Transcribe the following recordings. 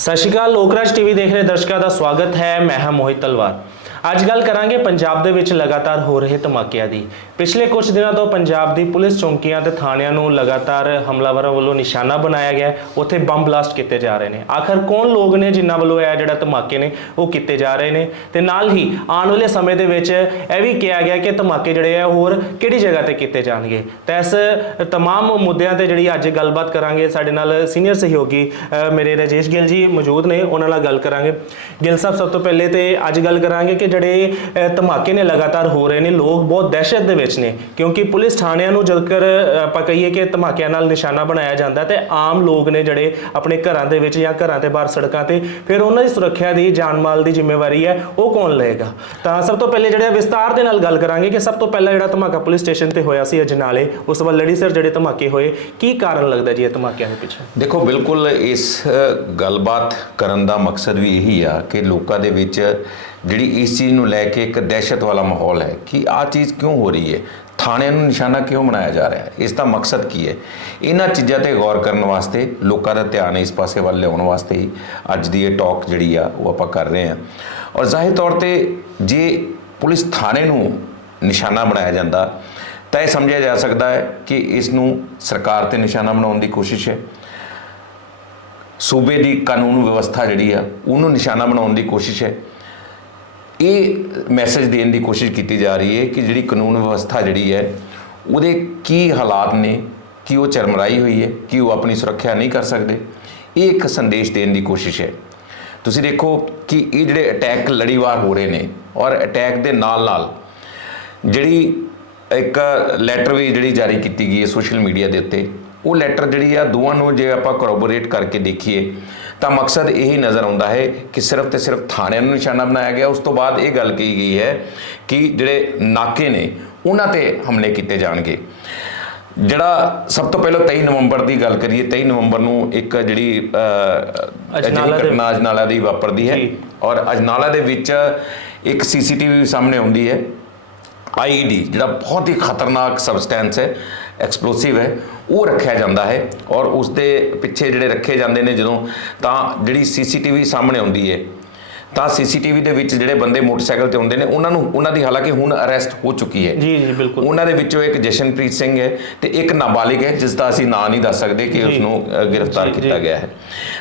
ਸਤਿ ਸ਼੍ਰੀ ਅਕਾਲ, ਲੋਕਰਾਜ ਟੀਵੀ ਦੇਖ ਰਹੇ ਦਰਸ਼ਕਾਂ ਦਾ ਸਵਾਗਤ ਹੈ। ਮੈਂ ਹਾਂ ਮੋਹਿਤ ਤਲਵਾਰ। ਅੱਜ ਗੱਲ ਕਰਾਂਗੇ ਪੰਜਾਬ ਦੇ ਵਿੱਚ ਲਗਾਤਾਰ ਹੋ ਰਹੇ ਧਮਾਕਿਆਂ ਦੀ ਪਿਛਲੇ ਕੁਝ ਦਿਨਾਂ ਤੋਂ ਪੰਜਾਬ ਦੀ ਪੁਲਿਸ ਚੌਂਕੀਆਂ ਤੇ ਥਾਣਿਆਂ ਨੂੰ ਲਗਾਤਾਰ ਹਮਲਾਵਰਾਂ ਵੱਲੋਂ ਨਿਸ਼ਾਨਾ ਬਣਾਇਆ ਗਿਆ ਹੈ। ਉੱਥੇ ਬੰਬ ਬਲਾਸਟ ਕੀਤੇ ਜਾ ਰਹੇ ਨੇ ਆਖਰ ਕੌਣ ਲੋਕ ਨੇ ਜਿਨ੍ਹਾਂ ਵੱਲੋਂ ਇਹ ਜਿਹੜਾ ਧਮਾਕੇ ਨੇ ਉਹ ਕੀਤੇ ਜਾ ਰਹੇ ਨੇ ਤੇ ਨਾਲ ਹੀ ਆਉਣ ਵਾਲੇ ਸਮੇਂ ਦੇ ਵਿੱਚ ਇਹ ਵੀ ਕਿਹਾ ਗਿਆ ਕਿ ਧਮਾਕੇ ਜਿਹੜੇ ਆ ਹੋਰ ਕਿਹੜੀ ਜਗ੍ਹਾ ਤੇ ਕੀਤੇ ਜਾਣਗੇ ਤਾਂ ਇਸ तमाम ਮੁੱਦਿਆਂ ਤੇ ਜਿਹੜੀ ਅੱਜ ਗੱਲਬਾਤ ਕਰਾਂਗੇ ਸਾਡੇ ਨਾਲ ਸੀਨੀਅਰ ਸਹਿਯੋਗੀ ਅ, ਮੇਰੇ ਰਜੇਸ਼ ਗਿੱਲ ਜੀ ਮੌਜੂਦ ਨੇ ਉਹਨਾਂ ਨਾਲ ਗੱਲ ਕਰਾਂਗੇ ਗਿੱਲ ਸਾਹਿਬ ਸਭ ਤੋਂ ਪਹਿਲੇ ਤੇ ਅੱਜ ਗੱਲ ਕਰਾਂਗੇ ਕਿ ਜਿਹੜੇ ਧਮਾਕੇ ਨੇ ਲਗਾਤਾਰ ਹੋ ਰਹੇ ਨੇ, ਲੋਕ ਬਹੁਤ ਦਹਿਸ਼ਤ ਦੇ ਵਿੱਚ ਨੇ। ਕਿਉਂਕਿ ਪੁਲਿਸ ਥਾਣਿਆਂ ਨੂੰ ਜੇਕਰ ਆਪਾਂ ਕਹੀਏ ਕਿ ਧਮਾਕਿਆਂ ਨਾਲ ਨਿਸ਼ਾਨਾ ਬਣਾਇਆ ਜਾਂਦਾ ਤੇ ਆਮ ਲੋਕ ਨੇ ਜਿਹੜੇ ਆਪਣੇ ਘਰਾਂ ਦੇ ਵਿੱਚ ਜਾਂ ਘਰਾਂ ਦੇ ਬਾਹਰ ਸੜਕਾਂ ਤੇ, ਫਿਰ ਉਹਨਾਂ ਦੀ ਸੁਰੱਖਿਆ ਦੀ ਜਾਨ ਮਾਲ ਦੀ ਜ਼ਿੰਮੇਵਾਰੀ ਹੈ, ਉਹ ਕੌਣ ਲਏਗਾ? ਤਾਂ ਸਭ ਤੋਂ ਪਹਿਲੇ ਜਿਹੜੇ ਵਿਸਤਾਰ ਦੇ ਨਾਲ ਗੱਲ ਕਰਾਂਗੇ ਕਿ ਸਭ ਤੋਂ ਪਹਿਲਾਂ ਜਿਹੜਾ ਧਮਾਕਾ ਪੁਲਿਸ ਸਟੇਸ਼ਨ ਤੇ ਹੋਇਆ ਸੀ ਅਜਨਾਲੇ ਉਸ ਤੋਂ ਬਾਅਦ ਲੜੀਸਰ ਜਿਹੜੇ ਧਮਾਕੇ ਹੋਏ, ਕੀ ਕਾਰਨ ਲੱਗਦਾ ਜੀ ਇਹ ਧਮਾਕਿਆਂ ਦੇ ਪਿੱਛੇ? ਦੇਖੋ, ਬਿਲਕੁਲ ਇਸ ਗੱਲਬਾਤ ਕਰਨ ਦਾ ਮਕਸਦ ਵੀ ਇਹੀ ਆ ਕਿ ਲੋਕਾਂ ਦੇ ਵਿੱਚ ਜਿਹੜੀ ਇਸ ਚੀਜ਼ ਨੂੰ ਲੈ ਕੇ ਇੱਕ ਦਹਿਸ਼ਤ ਵਾਲਾ ਮਾਹੌਲ ਹੈ ਕਿ ਆਹ ਚੀਜ਼ ਕਿਉਂ ਹੋ ਰਹੀ ਹੈ? ਥਾਣਿਆਂ ਨੂੰ ਨਿਸ਼ਾਨਾ ਕਿਉਂ ਬਣਾਇਆ ਜਾ ਰਿਹਾ ਹੈ? ਇਸ ਦਾ ਮਕਸਦ ਕੀ ਹੈ? ਇਹਨਾਂ ਚੀਜ਼ਾਂ ਤੇ ਗੌਰ ਕਰਨ ਵਾਸਤੇ, ਲੋਕਾਂ ਦਾ ਧਿਆਨ ਇਸ ਪਾਸੇ ਵੱਲ ਲਿਆਉਣ ਵਾਸਤੇ ਹੀ ਅੱਜ ਦੀ ਇਹ ਟਾਕ ਜਿਹੜੀ ਆ, ਉਹ ਆਪਾਂ ਕਰ ਰਹੇ ਹਾਂ। ਔਰ ਜ਼ਾਹਿਰ ਤੌਰ ਤੇ ਜੇ ਪੁਲਿਸ ਥਾਣੇ ਨੂੰ ਨਿਸ਼ਾਨਾ ਬਣਾਇਆ ਜਾਂਦਾ, ਤਾਂ ਇਹ ਸਮਝਿਆ ਜਾ ਸਕਦਾ ਹੈ ਕਿ ਇਸ ਨੂੰ ਸਰਕਾਰ ਤੇ ਨਿਸ਼ਾਨਾ ਬਣਾਉਣ ਦੀ ਕੋਸ਼ਿਸ਼ ਹੈ। ਸੂਬੇ ਦੀ ਕਾਨੂੰਨ ਵਿਵਸਥਾ ਜਿਹੜੀ ਆ, ਉਹਨੂੰ ਨਿਸ਼ਾਨਾ ਬਣਾਉਣ ਦੀ ਕੋਸ਼ਿਸ਼ ਹੈ। ਇਹ ਮੈਸੇਜ ਦੇਣ ਦੀ ਕੋਸ਼ਿਸ਼ ਕੀਤੀ ਜਾ ਰਹੀ ਹੈ ਕਿ ਜਿਹੜੀ ਕਾਨੂੰਨ ਵਿਵਸਥਾ ਜਿਹੜੀ ਹੈ, ਉਹਦੇ ਕੀ ਹਾਲਾਤ ਨੇ, ਕਿ ਉਹ ਚਰਮਰਾਈ ਹੋਈ ਹੈ, ਕਿ ਉਹ ਆਪਣੀ ਸੁਰੱਖਿਆ ਨਹੀਂ ਕਰ ਸਕਦੇ, ਇਹ ਇੱਕ ਸੰਦੇਸ਼ ਦੇਣ ਦੀ ਕੋਸ਼ਿਸ਼ ਹੈ। ਤੁਸੀਂ ਦੇਖੋ ਕਿ ਇਹ ਜਿਹੜੇ ਅਟੈਕ ਲੜੀਵਾਰ ਹੋ ਰਹੇ ਨੇ ਔਰ ਅਟੈਕ ਦੇ ਨਾਲ ਨਾਲ ਜਿਹੜੀ ਇੱਕ ਲੈਟਰ ਵੀ ਜਿਹੜੀ ਜਾਰੀ ਕੀਤੀ ਗਈ ਹੈ ਸੋਸ਼ਲ ਮੀਡੀਆ ਦੇ ਉੱਤੇ ਉਹ ਲੈਟਰ ਜਿਹੜੀ ਆ ਦੋਵਾਂ ਨੂੰ ਜੇ ਆਪਾਂ ਕੋਰੋਬੋਰੇਟ ਕਰਕੇ ਦੇਖੀਏ ਤਾਂ ਮਕਸਦ ਇਹੀ ਨਜ਼ਰ ਆਉਂਦਾ ਹੈ ਕਿ ਸਿਰਫ ਤੇ ਸਿਰਫ ਥਾਣਿਆਂ ਨੂੰ ਨਿਸ਼ਾਨਾ ਬਣਾਇਆ ਗਿਆ। ਉਸ ਤੋਂ ਬਾਅਦ ਇਹ ਗੱਲ ਕਹੀ ਗਈ ਹੈ ਕਿ ਜਿਹੜੇ ਨਾਕੇ ਨੇ ਉਹਨਾਂ ਤੇ ਹਮਲੇ ਕੀਤੇ ਜਾਣਗੇ। ਜਿਹੜਾ ਸਭ ਤੋਂ ਪਹਿਲਾਂ 23 ਨਵੰਬਰ ਦੀ ਗੱਲ ਕਰੀਏ 23 ਨਵੰਬਰ ਨੂੰ ਇੱਕ ਜਿਹੜੀ ਅਜਨਾਲਾ ਦੇ- ਅਜਨਾਲਾ ਦੀ ਵਾਪਰਦੀ ਹੈ। ਔਰ ਅਜਨਾਲਾ ਦੇ ਵਿੱਚ ਇੱਕ ਸੀਸੀਟੀਵੀ ਸਾਹਮਣੇ ਆਉਂਦੀ ਹੈ। ਆਈਡੀ ਜਿਹੜਾ ਬਹੁਤ ਹੀ ਖਤਰਨਾਕ ਸਬਸਟੈਂਸ ਹੈ ਐਕਸਪਲੋਸਿਵ ਹੈ ਉਹ ਰੱਖਿਆ ਜਾਂਦਾ ਹੈ ਔਰ ਉਸ ਦੇ ਪਿੱਛੇ ਜਿਹੜੇ ਰੱਖੇ ਜਾਂਦੇ ਨੇ ਜਦੋਂ ਤਾਂ ਜਿਹੜੀ ਸੀਸੀਟੀਵੀ ਸਾਹਮਣੇ ਆਉਂਦੀ ਹੈ ਤਾਂ ਸੀਸੀਟੀਵੀ ਦੇ ਵਿੱਚ ਜਿਹੜੇ ਬੰਦੇ ਮੋਟਰਸਾਈਕਲ ਤੇ ਆਉਂਦੇ ਨੇ ਉਹਨਾਂ ਨੂੰ ਉਹਨਾਂ ਦੀ ਹਾਲਾਂਕਿ ਹੁਣ ਅਰੈਸਟ ਹੋ ਚੁੱਕੀ ਹੈ। ਜੀ ਜੀ ਬਿਲਕੁਲ। ਉਹਨਾਂ ਦੇ ਵਿੱਚੋਂ ਇੱਕ ਜਸ਼ਨਪ੍ਰੀਤ ਸਿੰਘ ਹੈ ਤੇ ਇੱਕ ਨਾਬਾਲਿਗ ਹੈ ਜਿਸ ਦਾ ਅਸੀਂ ਨਾਂ ਨਹੀਂ ਦੱਸ ਸਕਦੇ ਕਿ ਉਸ ਨੂੰ ਗ੍ਰਿਫਤਾਰ ਕੀਤਾ। ਗਿਆ ਹੈ।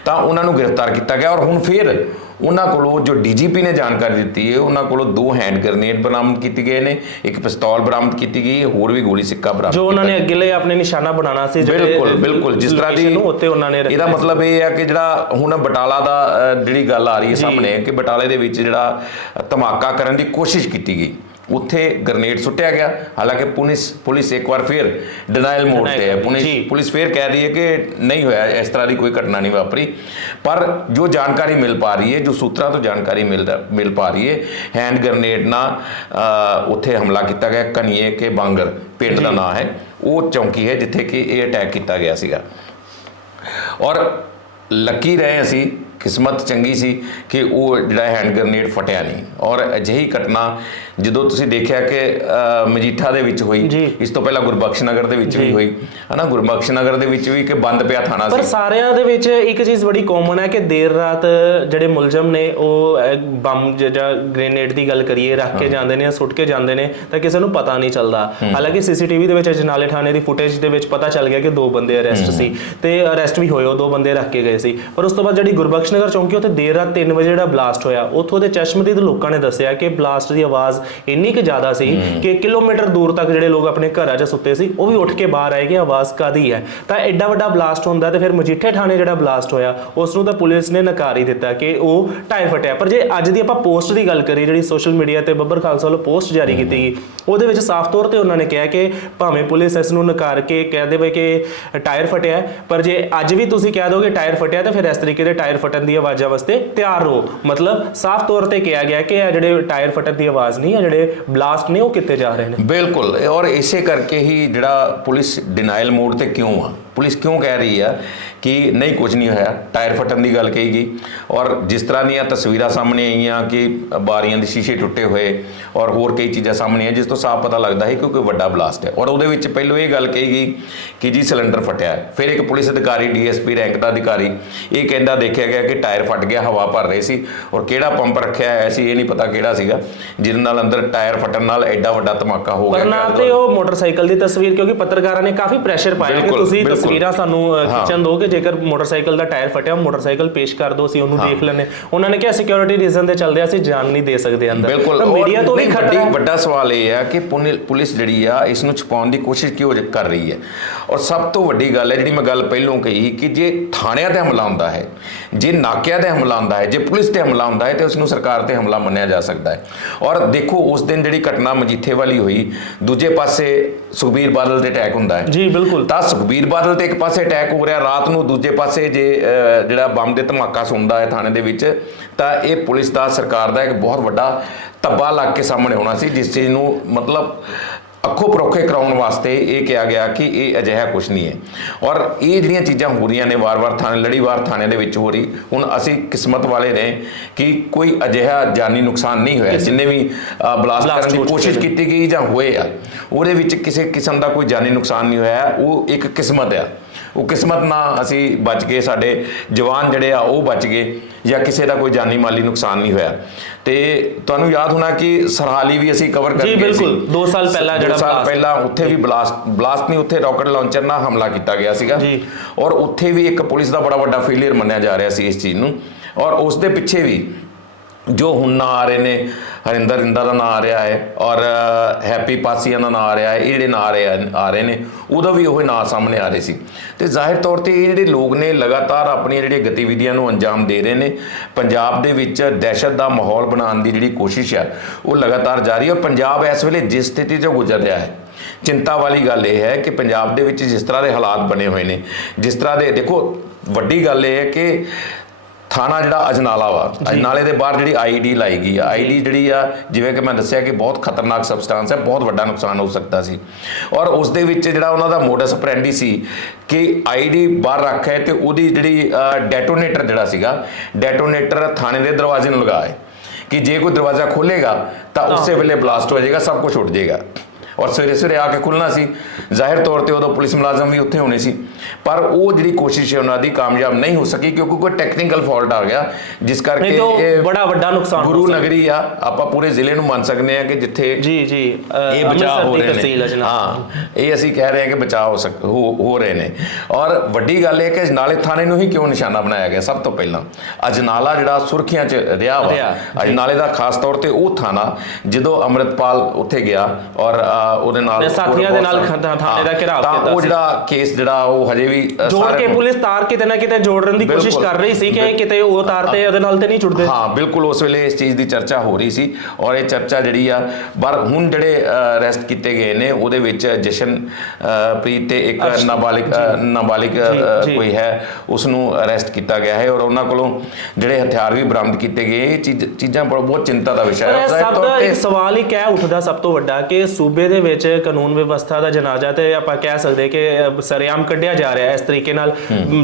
ਤਾਂ ਉਹਨਾਂ ਨੂੰ ਗ੍ਰਿਫਤਾਰ ਕੀਤਾ ਗਿਆ ਔਰ ਹੁਣ ਫਿਰ ਉਹਨਾਂ ਕੋਲੋਂ ਜੋ ਡੀਜੀਪੀ ਨੇ ਜਾਣਕਾਰੀ ਦਿੱਤੀ ਹੈ ਉਹਨਾਂ ਕੋਲੋਂ ਦੋ ਹੈਂਡ ਗ੍ਰਨੇਡ ਬਰਾਮਦ ਕੀਤੇ ਗਏ ਨੇ ਇੱਕ ਪਿਸਤੌਲ ਬਰਾਮਦ ਕੀਤੀ ਗਈ ਹੈ ਹੋਰ ਵੀ ਗੋਲੀ ਸਿੱਕਾ ਬਰਾਮਦ ਜੋ ਉਹਨਾਂ ਨੇ ਅੱਗੇ ਲਈ ਆਪਣੇ ਨਿਸ਼ਾਨਾ ਬਣਾਉਣਾ ਸੀ ਬਿਲਕੁਲ ਬਿਲਕੁਲ ਜਿਸ ਤਰ੍ਹਾਂ ਦੀ ਨੂੰ ਉੱਤੇ ਉਹਨਾਂ ਨੇ ਇਹਦਾ ਮਤਲਬ ਇਹ ਹੈ ਕਿ ਜਿਹੜਾ ਹੁਣ ਬਟਾਲਾ ਦਾ ਜਿਹੜੀ ਗੱਲ ਆ ਰਹੀ ਹੈ ਸਾਹਮਣੇ ਕਿ ਬਟਾਲੇ ਦੇ ਵਿੱਚ ਜਿਹੜਾ ਧਮਾਕਾ ਕਰਨ ਦੀ ਕੋਸ਼ਿਸ਼ ਕੀਤੀ ਗਈ। ਉੱਥੇ ਗ੍ਰਨੇਡ ਸੁੱਟਿਆ ਗਿਆ। ਹਾਲਾਂਕਿ ਪੁਲਿਸ ਪੁਲਿਸ ਇੱਕ ਵਾਰ ਫਿਰ ਡਿਨਾਈਲ ਮੋਡ Deny ਤੇ ਹੈ। ਕਰ ਰਹੀ, ਪੁਲਿਸ ਜੀ। ਪੁਲਿਸ ਫਿਰ ਕਹਿ ਰਹੀ ਹੈ ਕਿ ਨਹੀਂ ਹੋਇਆ ਇਸ ਤਰ੍ਹਾਂ ਦੀ ਕੋਈ ਘਟਨਾ ਨਹੀਂ ਵਾਪਰੀ। ਪਰ ਜੋ ਜਾਣਕਾਰੀ ਮਿਲ ਪਾ ਰਹੀ ਹੈ ਜੋ ਸੂਤਰਾਂ ਤੋਂ ਜਾਣਕਾਰੀ ਮਿਲ ਮਿਲ ਪਾ ਰਹੀ ਹੈ ਹੈਂਡ ਗ੍ਰਨੇਡ ਨਾਲ ਅ, ਉੱਥੇ ਹਮਲਾ ਕੀਤਾ ਗਿਆ। ਕਨੀਏ ਕੇ ਬਾਂਗਰ ਪਿੰਡ ਦਾ ਨਾਮ ਹੈ। ਉਹ ਚੌਂਕੀ ਹੈ ਜਿੱਥੇ ਕਿ ਇਹ ਅਟੈਕ ਕੀਤਾ ਗਿਆ ਸੀਗਾ। ਔਰ ਲੱਕੀ ਰਹੇ ਅਸੀਂ। ਕਿਸਮਤ ਚੰਗੀ ਸੀ ਕਿ ਉਹ ਜਿਹੜਾ ਹੈਂਡ ਗ੍ਰਨੇਡ ਫਟਿਆ ਨਹੀਂ। ਔਰ ਅਜਿਹੀ ਘਟਨਾ ਜਦੋਂ ਤੁਸੀਂ ਦੇਖਿਆ ਕਿ ਮਜੀਠਾ ਦੇ ਵਿੱਚ ਹੋਈ। ਇਸ ਤੋਂ ਪਹਿਲਾਂ ਗੁਰਬਖਸ਼ ਨਗਰ ਦੇ ਵਿੱਚ ਵੀ। ਹੋਈ ਹਨਾ? ਗੁਰਬਖਸ਼ ਨਗਰ ਦੇ ਵਿੱਚ ਵੀ ਕਿ ਬੰਦ ਪਿਆ ਥਾਣਾ ਪਰ ਸੀ ਸਾਰਿਆਂ ਦੇ ਵਿੱਚ ਇੱਕ ਚੀਜ਼ ਬੜੀ ਕਾਮਨ ਹੈ ਕਿ ਦੇਰ ਰਾਤ ਜਿਹੜੇ ਮੁਲਜ਼ਮ ਨੇ ਉਹ ਬੰਬ ਜ- ਗ੍ਰੇਨੇਡ ਦੀ ਗੱਲ ਕਰੀਏ ਰੱਖ ਕੇ ਜਾਂਦੇ ਨੇ ਜਾਂ ਸੁੱਟ ਕੇ ਜਾਂਦੇ ਨੇ ਤਾਂ ਕਿਸੇ ਨੂੰ ਪਤਾ ਨਹੀਂ ਚੱਲਦਾ। ਹਾਲਾਂਕਿ ਸੀਸੀਟੀਵੀ ਦੇ ਵਿੱਚ ਅਜਨਾਲੇ ਥਾਣੇ ਦੀ ਫੁਟੇਜ ਦੇ ਵਿੱਚ ਪਤਾ ਚੱਲ ਗਿਆ ਕਿ ਦੋ ਬੰਦੇ ਅਰੈਸਟ ਸੀ ਤੇ ਅਰੈਸਟ ਵੀ ਹੋਏ ਉਹ ਦੋ ਬੰਦੇ ਰੱਖ ਕੇ ਗਏ ਸੀ। ਪਰ ਉਸ ਤੋਂ ਬਾਅਦ ਜਿਹੜੀ ਗੁਰਬਖਸ਼ ਨਗਰ ਚੌਂਕੀ ਉੱਥੇ ਦੇਰ ਰਾਤ 3 ਵਜੇ ਜਿਹੜਾ ਬਲਾਸਟ ਹੋਇਆ ਉੱਥੋਂ ਦੇ ਚਸ਼ਮਦੀਦ ਲੋਕਾਂ ਨੇ ਦੱਸਿਆ ਕਿ ਬਲਾਸਟ ਦੀ ਆਵਾਜ਼ ਇੰਨੀ ਕਿ ਜ਼ਿਆਦਾ ਸੀ ਕਿ ਕਿਲੋਮੀਟਰ ਦੂਰ ਤੱਕ ਜਿਹੜੇ ਲੋਕ ਆਪਣੇ ਘਰਾਂ 'ਚ ਸੁੱਤੇ ਸੀ ਉਹ ਵੀ ਉੱਠ ਕੇ ਬਾਹਰ ਆਏ ਕਿ ਆਵਾਜ਼ ਕਾਦੀ ਹੈ? ਤਾਂ ਐਡਾ ਵੱਡਾ ਬਲਾਸਟ ਹੁੰਦਾ ਤੇ ਫਿਰ ਮਜੀਠੇ ਥਾਣੇ ਜਿਹੜਾ ਬਲਾਸਟ ਹੋਇਆ ਉਸ ਨੂੰ ਤਾਂ ਪੁਲਿਸ ਨੇ ਨਕਾਰ ਹੀ ਦਿੱਤਾ ਕਿ ਉਹ ਢਾਈ ਫਟਿਆ। ਪਰ ਜੇ ਅੱਜ ਦੀ ਆਪਾਂ ਪੋਸਟ ਦੀ ਗੱਲ ਕਰੀਏ ਜਿਹੜੀ ਸੋਸ਼ਲ ਮੀਡੀਆ ਤੇ ਬੱਬਰ ਖਾਲਸਾ ਵੱਲੋਂ ਪੋਸਟ ਜਾਰੀ ਕੀਤੀ ਗਈ ਉਹਦੇ ਵਿੱਚ ਸਾਫ਼ ਤੌਰ ਤੇ ਉਹਨਾਂ ਨੇ ਕਿਹਾ ਕਿ ਭਾਵੇਂ ਪੁਲਿਸ ਇਸ ਨੂੰ ਨਕਾਰ ਕੇ ਕਹਿ ਦੇਵੇ ਕਿ ਟਾਇਰ ਫਟਿਆ ਪਰ ਜੇ ਅੱਜ ਵੀ ਤੁਸੀਂ ਕਹਿ ਦੋਗੇ ਟਾਇਰ ਫਟਿਆ ਤਾਂ ਫਿਰ ਇਸ ਤਰੀਕੇ ਦੇ ਟਾਇਰ ਫਟਣ ਦੀ ਆਵਾਜ਼ਾਂ ਵਾਸਤੇ ਤਿਆਰ ਰਹੋ। ਮਤਲਬ ਸਾਫ਼ ਤੌਰ ਤੇ ਕਿਹਾ ਗਿਆ ਕਿ ਇਹ ਜਿਹੜੇ ਟਾਇਰ ਫਟਣ ਦੀ ਆਵਾਜ਼ ਨਹੀਂ ਹੈ ਜਿਹੜੇ ਬਲਾਸਟ ਨੇ, ਉਹ ਕੀਤੇ ਜਾ ਰਹੇ ਨੇ? ਬਿਲਕੁਲ। ਔਰ ਇਸੇ ਕਰਕੇ ਹੀ ਜਿਹੜਾ ਪੁਲਿਸ ਡਿਨਾਈਲ ਮੋਡ ਤੇ ਕਿਉਂ ਆ? ਪੁਲਿਸ ਕਿਉਂ ਕਹਿ ਰਹੀ ਆ ਕਿ ਨਹੀਂ ਕੁਝ ਨਹੀਂ ਹੋਇਆ ਟਾਇਰ ਫਟਣ ਦੀ ਗੱਲ ਕਹੀ ਗਈ ਔਰ ਜਿਸ ਤਰ੍ਹਾਂ ਦੀਆਂ ਤਸਵੀਰਾਂ ਸਾਹਮਣੇ ਆਈਆਂ ਕਿ ਬਾਰੀਆਂ ਦੇ ਸ਼ੀਸ਼ੇ ਟੁੱਟੇ ਹੋਏ ਔਰ ਹੋਰ ਕਈ ਚੀਜ਼ਾਂ ਸਾਹਮਣੇ ਆਈਆਂ ਜਿਸ ਤੋਂ ਸਾਫ਼ ਪਤਾ ਲੱਗਦਾ ਹੈ ਕਿ ਕੋਈ ਵੱਡਾ ਬਲਾਸਟ ਹੈ ਔਰ ਉਹਦੇ ਵਿੱਚ ਪਹਿਲੋਂ ਇਹ ਗੱਲ ਕਹੀ ਗਈ ਕਿ ਜੀ ਸਿਲੰਡਰ ਫਟਿਆ ਫਿਰ ਇੱਕ ਪੁਲਿਸ ਅਧਿਕਾਰੀ ਡੀਐਸਪੀ ਰੈਂਕ ਦਾ ਅਧਿਕਾਰੀ ਇਹ ਕਹਿੰਦਾ ਦੇਖਿਆ ਗਿਆ ਕਿ ਟਾਇਰ ਫਟ ਗਿਆ ਹਵਾ ਭਰ ਰਹੀ ਸੀ ਔਰ ਕਿਹੜਾ ਪੰਪ ਰੱਖਿਆ ਹੋਇਆ ਸੀ ਇਹ ਨਹੀਂ ਪਤਾ ਕਿਹੜਾ ਸੀਗਾ ਜਿਹਦੇ ਨਾਲ ਅੰਦਰ ਟਾਇਰ ਫਟਣ ਨਾਲ ਐਡਾ ਵੱਡਾ ਧਮਾਕਾ ਹੋ ਗਿਆ ਪਰ ਕਿ ਨਾ ਅੱਜ ਤੇ ਉਹ ਮੋਟਰਸਾਈਕਲ ਦੀ ਤਸਵੀਰ ਕਿਉਂਕਿ ਪੱਤਰਕਾਰਾਂ ਨੇ ਕਾਫੀ ਪ੍ਰੈਸ਼ਰ ਪਾਇਆ ਕਿ ਤੁਸੀਂ। ਤਸਵੀਰਾਂ ਸਾਨੂੰ। ਖਿੱਚਣ ਕਿ ਜੇਕਰ ਮੋਟਰਸਾਈਕਲ ਦਾ ਟਾਇਰ ਫਟਿਆ ਮੋਟਰਸਾਈਕਲ ਪੇਸ਼ ਕਰ ਦਿਓ ਅਸੀਂ ਉਹਨੂੰ ਦੇਖ ਲੈਂਦੇ ਉਹਨਾਂ ਨੇ ਕਿਹਾ ਸਿਕਿਉਰਿਟੀ ਰੀਜ਼ਨ ਦੇ ਚੱਲਦੇ ਅਸੀਂ ਜਾਨ ਨਹੀਂ ਦੇ ਸਕਦੇ ਅੰਦਰ। ਬਿਲਕੁਲ। ਤਾਂ ਮੀਡੀਆ ਤੋਂ ਵੀ ਖਤਰਾ ਵੱਡੀ- ਸਵਾਲ ਇਹ ਹੈ ਕਿ ਪੁਲਿਸ ਜਿਹੜੀ ਆ ਇਸ ਨੂੰ ਛੁਪਾਉਣ ਦੀ ਕੋਸ਼ਿਸ਼ ਕਿਉਂ ਕਰ ਰਹੀ ਹੈ? ਔਰ ਸਭ ਤੋਂ ਵੱਡੀ ਗੱਲ ਹੈ ਜਿਹੜੀ ਮੈਂ ਗੱਲ ਪਹਿਲੋਂ ਕਹੀ ਕਿ ਜੇ ਥਾਣਿਆਂ ਤੇ ਹਮਲਾ ਹੁੰਦਾ ਹੈ ਜੇ ਨਾਕਿਆਂ ਤੇ ਹਮਲਾ ਹੁੰਦਾ ਹੈ ਜੇ ਪੁਲਿਸ ਤੇ ਹਮਲਾ ਹੁੰਦਾ ਹੈ ਤੇ ਉਸ ਨੂੰ ਸਰਕਾਰ ਤੇ ਹਮਲਾ ਮੰਨਿਆ ਜਾ ਸਕਦਾ ਹੈ। ਔਰ ਦੇਖੋ ਉਸ ਦਿਨ ਜਿਹੜੀ ਘਟਨਾ ਮਜੀਠੇ ਵਾਲੀ ਹੋਈ ਦੂਜੇ ਪਾਸੇ ਸੁਖਬੀਰ ਬਾਦਲ ਤੇ ਅਟੈਕ ਹੁੰਦਾ ਹੈ। ਜੀ ਬਿਲਕੁਲ। ਤਾਂ ਸੁਖਬੀਰ ਬਾਦਲ ਤੇ ਇੱਕ ਪਾਸੇ ਅਟੈਕ ਹੋ ਰਿਹਾ ਰਾਤ ਨੂੰ ਦੂਜੇ ਪਾਸੇ ਜੇ ਜਿਹੜਾ ਬੰਬ ਦੇ ਧਮਾਕਾ ਸੁਣਦਾ ਹੈ ਥਾਣੇ ਦੇ ਵਿੱਚ ਤਾਂ ਇਹ ਪੁਲਿਸ ਦਾ ਸਰਕਾਰ ਦਾ ਇੱਕ ਬਹੁਤ ਵੱਡਾ ਧੱਬਾ ਲੱਗ ਕੇ ਸਾਹਮਣੇ ਆਉਣਾ ਸੀ ਜਿਸ ਚੀਜ਼ ਨੂੰ ਮਤਲਬ ਅੱਖੋਂ ਪਰੋਖੇ ਕਰਾਉਣ ਵਾਸਤੇ ਇਹ ਕਿਹਾ ਗਿਆ ਕਿ ਇਹ ਅਜਿਹਾ ਕੁਝ ਨਹੀਂ ਹੈ ਔਰ ਇਹ ਜਿਹੜੀਆਂ ਚੀਜ਼ਾਂ ਹੋ ਰਹੀਆਂ ਨੇ ਵਾਰ-ਵਾਰ ਥਾਣੇ ਲੜੀਵਾਰ ਥਾਣੇ ਦੇ ਵਿੱਚ ਹੋ ਰਹੀ ਹੁਣ ਅਸੀਂ ਕਿਸਮਤ ਵਾਲੇ ਰਹੇ ਕਿ ਕੋਈ ਅਜਿਹਾ ਜਾਨੀ ਨੁਕਸਾਨ ਨਹੀਂ ਹੋਇਆ ਜਿੰਨੇ ਵੀ ਬਲਾਸਟ ਕਰਨ ਦੀ ਕੋਸ਼ਿਸ਼ ਨੇ। ਕੀਤੀ ਗਈ ਜਾਂ ਹੋਏ ਆ ਉਹਦੇ ਵਿੱਚ ਕਿਸੇ ਕਿਸਮ ਦਾ ਕੋਈ ਜਾਨੀ ਨੁਕਸਾਨ ਨਹੀਂ ਹੋਇਆ ਉਹ ਇੱਕ ਕਿਸਮਤ ਆ ਉਹ ਕਿਸਮਤ ਨਾਲ ਅਸੀਂ ਬਚ ਗਏ ਸਾਡੇ ਜਵਾਨ ਜਿਹੜੇ ਆ ਉਹ ਬਚ ਗਏ ਜਾਂ ਕਿਸੇ ਦਾ ਕੋਈ ਜਾਨੀ ਮਾਲੀ ਨੁਕਸਾਨ ਨਹੀਂ ਹੋਇਆ। ਤੇ ਤੁਹਾਨੂੰ ਯਾਦ ਹੋਣਾ ਕਿ ਸਰਹਾਲੀ ਵੀ ਅਸੀਂ ਕਵਰ ਕਰ ਜੀ, ਬਿਲਕੁਲ। ਦੋ ਸਾਲ ਪਹਿਲਾਂ ਜਿਹੜਾ ਸਾਲ ਪਹਿਲਾਂ ਉੱਥੇ ਵੀ ਬਲਾਸਟ ਬਲਾਸਟ ਨਹੀਂ ਉੱਥੇ ਰਾਕਟ ਲਾਂਚਰ ਨਾਲ ਹਮਲਾ ਕੀਤਾ ਗਿਆ ਸੀਗਾ। ਜੀ। ਔਰ ਉੱਥੇ ਵੀ ਇੱਕ ਪੁਲਿਸ ਦਾ ਬੜਾ ਵੱਡਾ ਫੇਲਿਅਰ ਮੰਨਿਆ ਜਾ ਰਿਹਾ ਸੀ ਇਸ ਚੀਜ਼ ਨੂੰ। ਔਰ ਉਸ ਦੇ ਪਿੱਛੇ ਵੀ ਜੋ ਹੁਣ ਨਾਂ ਆ ਰਹੇ ਨੇ ਹਰਿੰਦਰ ਰਿੰਦਾ ਦਾ ਨਾਂ ਆ ਰਿਹਾ ਹੈ ਔਰ ਹੈਪੀ ਪਾਸੀਆਂ ਦਾ ਨਾਂ ਆ ਰਿਹਾ ਹੈ, ਇਹ ਜਿਹੜੇ ਨਾਂ ਆ ਰਹੇ ਆ ਆ ਰਹੇ ਨੇ ਉਦੋਂ ਵੀ ਉਹ ਨਾਂ ਸਾਹਮਣੇ ਆ ਰਹੇ ਸੀ। ਤੇ ਜ਼ਾਹਿਰ ਤੌਰ ਤੇ ਇਹ ਜਿਹੜੇ ਲੋਕ ਨੇ, ਲਗਾਤਾਰ ਆਪਣੀਆਂ ਜਿਹੜੀਆਂ ਗਤੀਵਿਧੀਆਂ ਨੂੰ ਅੰਜਾਮ ਦੇ ਰਹੇ ਨੇ, ਪੰਜਾਬ ਦੇ ਵਿੱਚ ਦਹਿਸ਼ਤ ਦਾ ਮਾਹੌਲ ਬਣਾਉਣ ਦੀ ਜਿਹੜੀ ਕੋਸ਼ਿਸ਼ ਹੈ ਉਹ ਲਗਾਤਾਰ ਜਾਰੀ ਹੈ ਔਰ ਪੰਜਾਬ ਇਸ ਵੇਲੇ ਜਿਸ ਸਥਿਤੀ 'ਚੋਂ ਗੁਜ਼ਰ ਰਿਹਾ ਹੈ, ਚਿੰਤਾ ਵਾਲੀ ਗੱਲ ਇਹ ਹੈ ਕਿ ਪੰਜਾਬ ਦੇ ਵਿੱਚ ਜਿਸ ਤਰ੍ਹਾਂ ਦੇ ਹਾਲਾਤ ਬਣੇ ਹੋਏ ਨੇ, ਜਿਸ ਤਰ੍ਹਾਂ ਦੇ, ਦੇਖੋ, ਵੱਡੀ ਗੱਲ ਇਹ ਹੈ ਕਿ ਥਾਣਾ ਜਿਹੜਾ ਅਜਨਾਲਾ ਵਾ ਅਜਨਾਲੇ ਦੇ ਬਾਹਰ ਜਿਹੜੀ ਆਈਡੀ ਲਾਈ ਗਈ ਆ। ਆਈਡੀ ਜਿਹੜੀ ਆ ਜਿਵੇਂ ਕਿ ਮੈਂ ਦੱਸਿਆ ਕਿ ਬਹੁਤ ਖਤਰਨਾਕ ਸਬਸਟੈਂਸ ਹੈ ਬਹੁਤ ਵੱਡਾ ਨੁਕਸਾਨ ਹੋ ਸਕਦਾ ਸੀ। ਔਰ ਉਸ ਦੇ ਵਿੱਚ ਜਿਹੜਾ ਉਹਨਾਂ ਦਾ ਮੋਡਸ ਆਪਰੈਂਡੀ ਸੀ ਕਿ ਆਈਡੀ ਬਾਹਰ ਰੱਖਿਆ ਤੇ ਉਹਦੀ ਜਿਹੜੀ ਡੈਟੋਨੇਟਰ ਜਿਹੜਾ ਸੀਗਾ ਡੈਟੋਨੇਟਰ ਥਾਣੇ ਦੇ ਦਰਵਾਜ਼ੇ ਨੂੰ ਲਗਾਏ ਕਿ ਜੇ ਕੋਈ ਦਰਵਾਜ਼ਾ ਖੋਲੇਗਾ ਤਾਂ ਉਸੇ ਵੇਲੇ ਬਲਾਸਟ ਹੋ ਜਾਏਗਾ ਸਭ ਕੁਝ ਉੱਡ ਜਾਏਗਾ। ਔਰ ਸਵੇਰੇ ਸਵੇਰੇ ਆ ਕੇ ਖੁੱਲਣਾ ਸੀ। ਜ਼ਾਹਿਰ ਤੌਰ ਤੇ ਉਦੋਂ ਪੁਲਿਸ ਮੁਲਾਜ਼ਮ ਵੀ ਉੱਥੇ ਹੋਣੇ ਸੀ। ਪਰ ਉਹ ਜਿਹੜੀ ਕੋਸ਼ਿਸ਼ ਹੈ ਉਹਨਾਂ ਦੀ ਕਾਮਯਾਬ ਨਹੀਂ ਹੋ ਸਕੀ ਕਿਉਂਕਿ ਕੋਈ ਟੈਕਨੀਕਲ ਫਾਲਟ ਆ ਗਿਆ ਜਿਸ ਕਰਕੇ ਇਹ ਬੜਾ ਵੱਡਾ ਨੁਕਸਾਨ ਗੁਰੂ। ਨਗਰੀ ਆ ਆਪਾਂ ਪੂਰੇ ਜ਼ਿਲ੍ਹੇ ਨੂੰ ਮੰਨ ਸਕਦੇ ਆ ਕਿ ਜਿੱਥੇ ਜੀ ਜੀ ਇਹ ਬਚਾਅ ਹੋ ਰਹੇ ਨੇ। ਹਾਂ ਇਹ ਅਸੀਂ ਕਹਿ ਰਹੇ ਹਾਂ ਕਿ ਬਚਾਅ ਹੋ ਸਕ ਹੋ ਰਹੇ ਨੇ ਔਰ ਵੱਡੀ ਗੱਲ ਇਹ ਕਿ ਅਜਨਾਲੇ ਥਾਣੇ ਨੂੰ ਹੀ ਕਿਉਂ ਨਿਸ਼ਾਨਾ ਬਣਾਇਆ ਗਿਆ ਸਭ ਤੋਂ ਪਹਿਲਾਂ ਅਜਨਾਲਾ ਜਿਹੜਾ ਸੁਰਖੀਆਂ 'ਚ ਰਿਹਾ ਵਾ ਰਿਹਾ, ਅਜਨਾਲੇ ਦਾ ਖਾਸ ਤੌਰ ਤੇ ਉਹ ਥਾਣਾ ਜਦੋਂ ਅੰਮ੍ਰਿਤਪਾਲ ਉੱਥੇ ਗਿਆ ਔਰ ਉਹਦੇ ਨਾਲ ਸਾਥੀਆਂ ਦੇ ਨਾਲ ਥਾਣੇ ਦਾ ਘਿਰਾਓ ਤਾਂ ਕੀਤਾ ਉਹ। ਜਿਹੜਾ ਕੇਸ ਜਿਹੜਾ ਉਹ ਹਜੇ ਵੀ ਅ, ਜੋੜ ਸਾਰਿਆਂ ਕੇ ਨੂੰ- ਪੁਲਿਸ ਤਾਰ ਕਿਤੇ ਨਾ ਕਿਤੇ ਜੋੜਨ ਦੀ ਕੋਸ਼ਿਸ਼ ਬਿਲਕੁਲ। ਕਰ ਰਹੀ ਸੀ ਕਿ ਕਿਤੇ ਉਹ ਤਾਰ ਤੇ ਉਹਦੇ ਨਾਲ ਤੇ ਨਹੀਂ ਜੁੜਦੇ। ਹਾਂ ਬਿਲਕੁਲ ਉਸ ਵੇਲੇ ਇਸ ਚੀਜ਼ ਦੀ ਚਰਚਾ ਹੋ ਰਹੀ ਸੀ ਔਰ ਇਹ ਚਰਚਾ ਜਿਹੜੀ ਆ ਪਰ ਹੁਣ ਜਿਹੜੇ ਅਰੈਸਟ ਕੀਤੇ ਗਏ ਨੇ ਉਹਦੇ ਵਿੱਚ ਜਸ਼ਨ ਅ, ਪ੍ਰੀਤ ਤੇ ਇੱਕ ਨਾਬਾਲਿਗ ਅ, ਨਾਬਾਲਿਗ ਅ, ਜੀ, ਜੀ। ਕੋਈ ਹੈ ਉਸ ਨੂੰ ਅਰੈਸਟ ਕੀਤਾ ਗਿਆ ਹੈ ਔਰ ਉਹਨਾਂ ਕੋਲੋਂ ਜਿਹੜੇ ਹਥਿਆਰ ਵੀ ਬਰਾਮਦ ਕੀਤੇ ਗਏ ਇਹ ਚੀਜ਼- ਚੀਜ਼ਾਂ ਬਹੁਤ ਬਹੁਤ ਚਿੰਤਾ ਦਾ ਵਿਸ਼ਾ ਪਰ ਹੈ ਇਹ ਜ਼ਾਹਿਰ ਸਭ ਤੌਰ ਦਾ ਤੇ- ਇੱਕ ਸਵਾਲ ਹੀ ਕਹਿ ਉੱਠਦਾ ਸਭ ਤੋਂ ਵੱਡਾ ਕਿ ਸੂਬੇ ਦੇ ਵਿੱਚ ਕਾਨੂੰਨ ਵਿਵਸਥਾ ਦਾ ਜਨਾਜ਼ਾ ਤੇ ਆਪਾਂ ਕਹਿ ਸਕਦੇ ਕਿ ਅਹ, ਸਰੇਆਮ ਕੱਢਿਆ ਜਾ ਰਿਹਾ ਇਸ ਤਰੀਕੇ ਨਾਲ।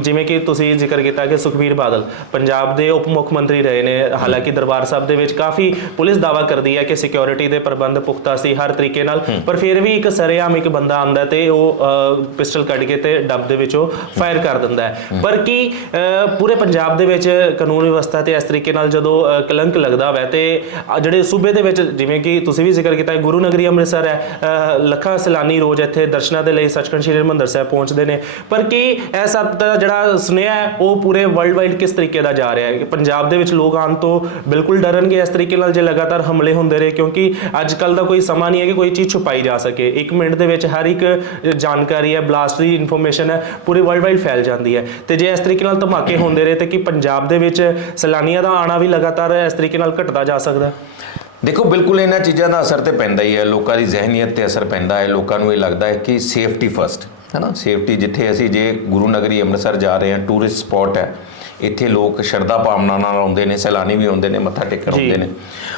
ਜਿਵੇਂ ਕਿ ਤੁਸੀਂ ਜ਼ਿਕਰ ਕੀਤਾ ਕਿ ਸੁਖਬੀਰ ਬਾਦਲ ਪੰਜਾਬ ਦੇ ਉਪ ਮੁੱਖ ਮੰਤਰੀ ਰਹੇ ਨੇ। ਹਾਲਾਂਕਿ ਦਰਬਾਰ ਸਾਹਿਬ ਦੇ ਵਿੱਚ ਕਾਫੀ ਪੁਲਿਸ ਦਾਵਾ ਕਰਦੀ ਹੈ ਕਿ ਸਿਕਿਉਰਿਟੀ ਦੇ ਪ੍ਰਬੰਧ ਪੁਖਤਾ ਸੀ ਹਰ ਤਰੀਕੇ ਨਾਲ। ਪਰ ਫਿਰ ਵੀ ਇੱਕ ਸਰੇਆਮ ਇੱਕ ਬੰਦਾ ਆਂਦਾ ਤੇ ਉਹ ਪਿਸਟਲ ਕੱਢ ਕੇ ਤੇ ਡੱਬ ਦੇ ਵਿੱਚੋਂ ਫਾਇਰ ਕਰ ਦਿੰਦਾ ਹੈ। ਪਰ ਕੀ ਪੂਰੇ ਪੰਜਾਬ ਦੇ ਵਿੱਚ ਕਾਨੂੰਨ ਵਿਵਸਥਾ ਤੇ ਇਸ ਤਰੀਕੇ ਨਾਲ ਜਦੋਂ ਕਲੰਕ ਲੱਗਦਾ ਹੋਵੇ ਤੇ ਜਿਹੜੇ ਸੂਬੇ ਦੇ ਵਿੱਚ ਜਿਵੇਂ ਕਿ ਤੁਸੀਂ ਵੀ ਜ਼ਿਕਰ ਕੀਤਾ ਹੈ, ਗੁਰੂ ਨਗਰੀ ਅੰਮ੍ਰਿਤਸਰ ਹੈ ਲੱਖਾਂ ਸੈਲਾਨੀ ਰੋਜ਼ ਇੱਥੇ ਦਰਸ਼ਨਾਂ ਦੇ ਲਈ ਸੱਚਖੰਡ ਸ੍ਰੀ ਹਰਿਮੰਦਰ ਸਾਹਿਬ ਪਹੁੰਚਦੇ ਨੇ। ਪਰ ਕੀ ਇਹ ਸਭ ਦਾ ਜਿਹੜਾ ਸੁਨੇਹਾ ਹੈ, ਉਹ ਪੂਰੇ ਵਰਲਡ ਵਾਈਡ ਕਿਸ ਤਰੀਕੇ ਦਾ ਜਾ ਰਿਹਾ ਹੈ? ਕਿ ਪੰਜਾਬ ਦੇ ਵਿੱਚ ਲੋਕ ਆਉਣ ਤੋਂ ਬਿਲਕੁਲ ਡਰਨਗੇ ਇਸ ਤਰੀਕੇ ਨਾਲ ਜੇ ਲਗਾਤਾਰ ਹਮਲੇ ਹੁੰਦੇ ਰਹੇ, ਕਿਉਂਕਿ ਅੱਜ ਕੱਲ ਦਾ ਕੋਈ ਸਮਾਂ ਨਹੀਂ ਹੈ ਕਿ ਕੋਈ ਚੀਜ਼ ਛੁਪਾਈ ਜਾ ਸਕੇ। ਇੱਕ ਮਿੰਟ ਦੇ ਵਿੱਚ ਹਰ ਇੱਕ ਜਾਣਕਾਰੀ ਹੈ ਬਲਾਸਟ ਦੀ ਇਨਫੋਰਮੇਸ਼ਨ ਹੈ, ਪੂਰੇ ਵਰਲਡ ਵਾਈਡ ਫੈਲ ਜਾਂਦੀ ਹੈ। ਤੇ ਜੇ ਇਸ ਤਰੀਕੇ ਨਾਲ ਧਮਾਕੇ ਹੁੰਦੇ ਰਹੇ, ਤੇ ਕੀ ਪੰਜਾਬ ਦੇ ਵਿੱਚ ਸੈਲਾਨੀਆਂ ਦਾ ਆਣਾ ਵੀ ਲਗਾਤਾਰ ਇਸ ਤਰੀਕੇ ਨਾਲ ਘਟਦਾ ਜਾ ਸਕਦਾ? ਦੇਖੋ ਬਿਲਕੁਲ ਇਹਨਾਂ ਚੀਜ਼ਾਂ ਦਾ ਅਸਰ ਤੇ ਪੈਂਦਾ ਹੀ ਹੈ। ਲੋਕਾਂ ਦੀ ਜ਼ਿਹਨੀਅਤ ਤੇ ਅਸਰ ਪੈਂਦਾ ਹੈ। ਲੋਕਾਂ ਨੂੰ ਇਹ ਲੱਗਦਾ ਹੈ ਕਿ ਸੇਫਟੀ ਫਸਟ ਹੈ ਨਾ ਸੇਫਟੀ ਜਿੱਥੇ ਅਸੀਂ ਜੇ ਗੁਰੂ ਨਗਰੀ ਅੰਮ੍ਰਿਤਸਰ ਜਾ ਰਹੇ ਹਾਂ ਟੂਰਿਸਟ ਸਪੌਟ ਹੈ। ਇੱਥੇ ਲੋਕ ਸ਼ਰਧਾ ਭਾਵਨਾ ਨਾਲ ਆਉਂਦੇ ਨੇ ਸੈਲਾਨੀ ਵੀ ਆਉਂਦੇ ਨੇ ਮੱਥਾ ਟੇਕਣ। ਆਉਂਦੇ ਨੇ।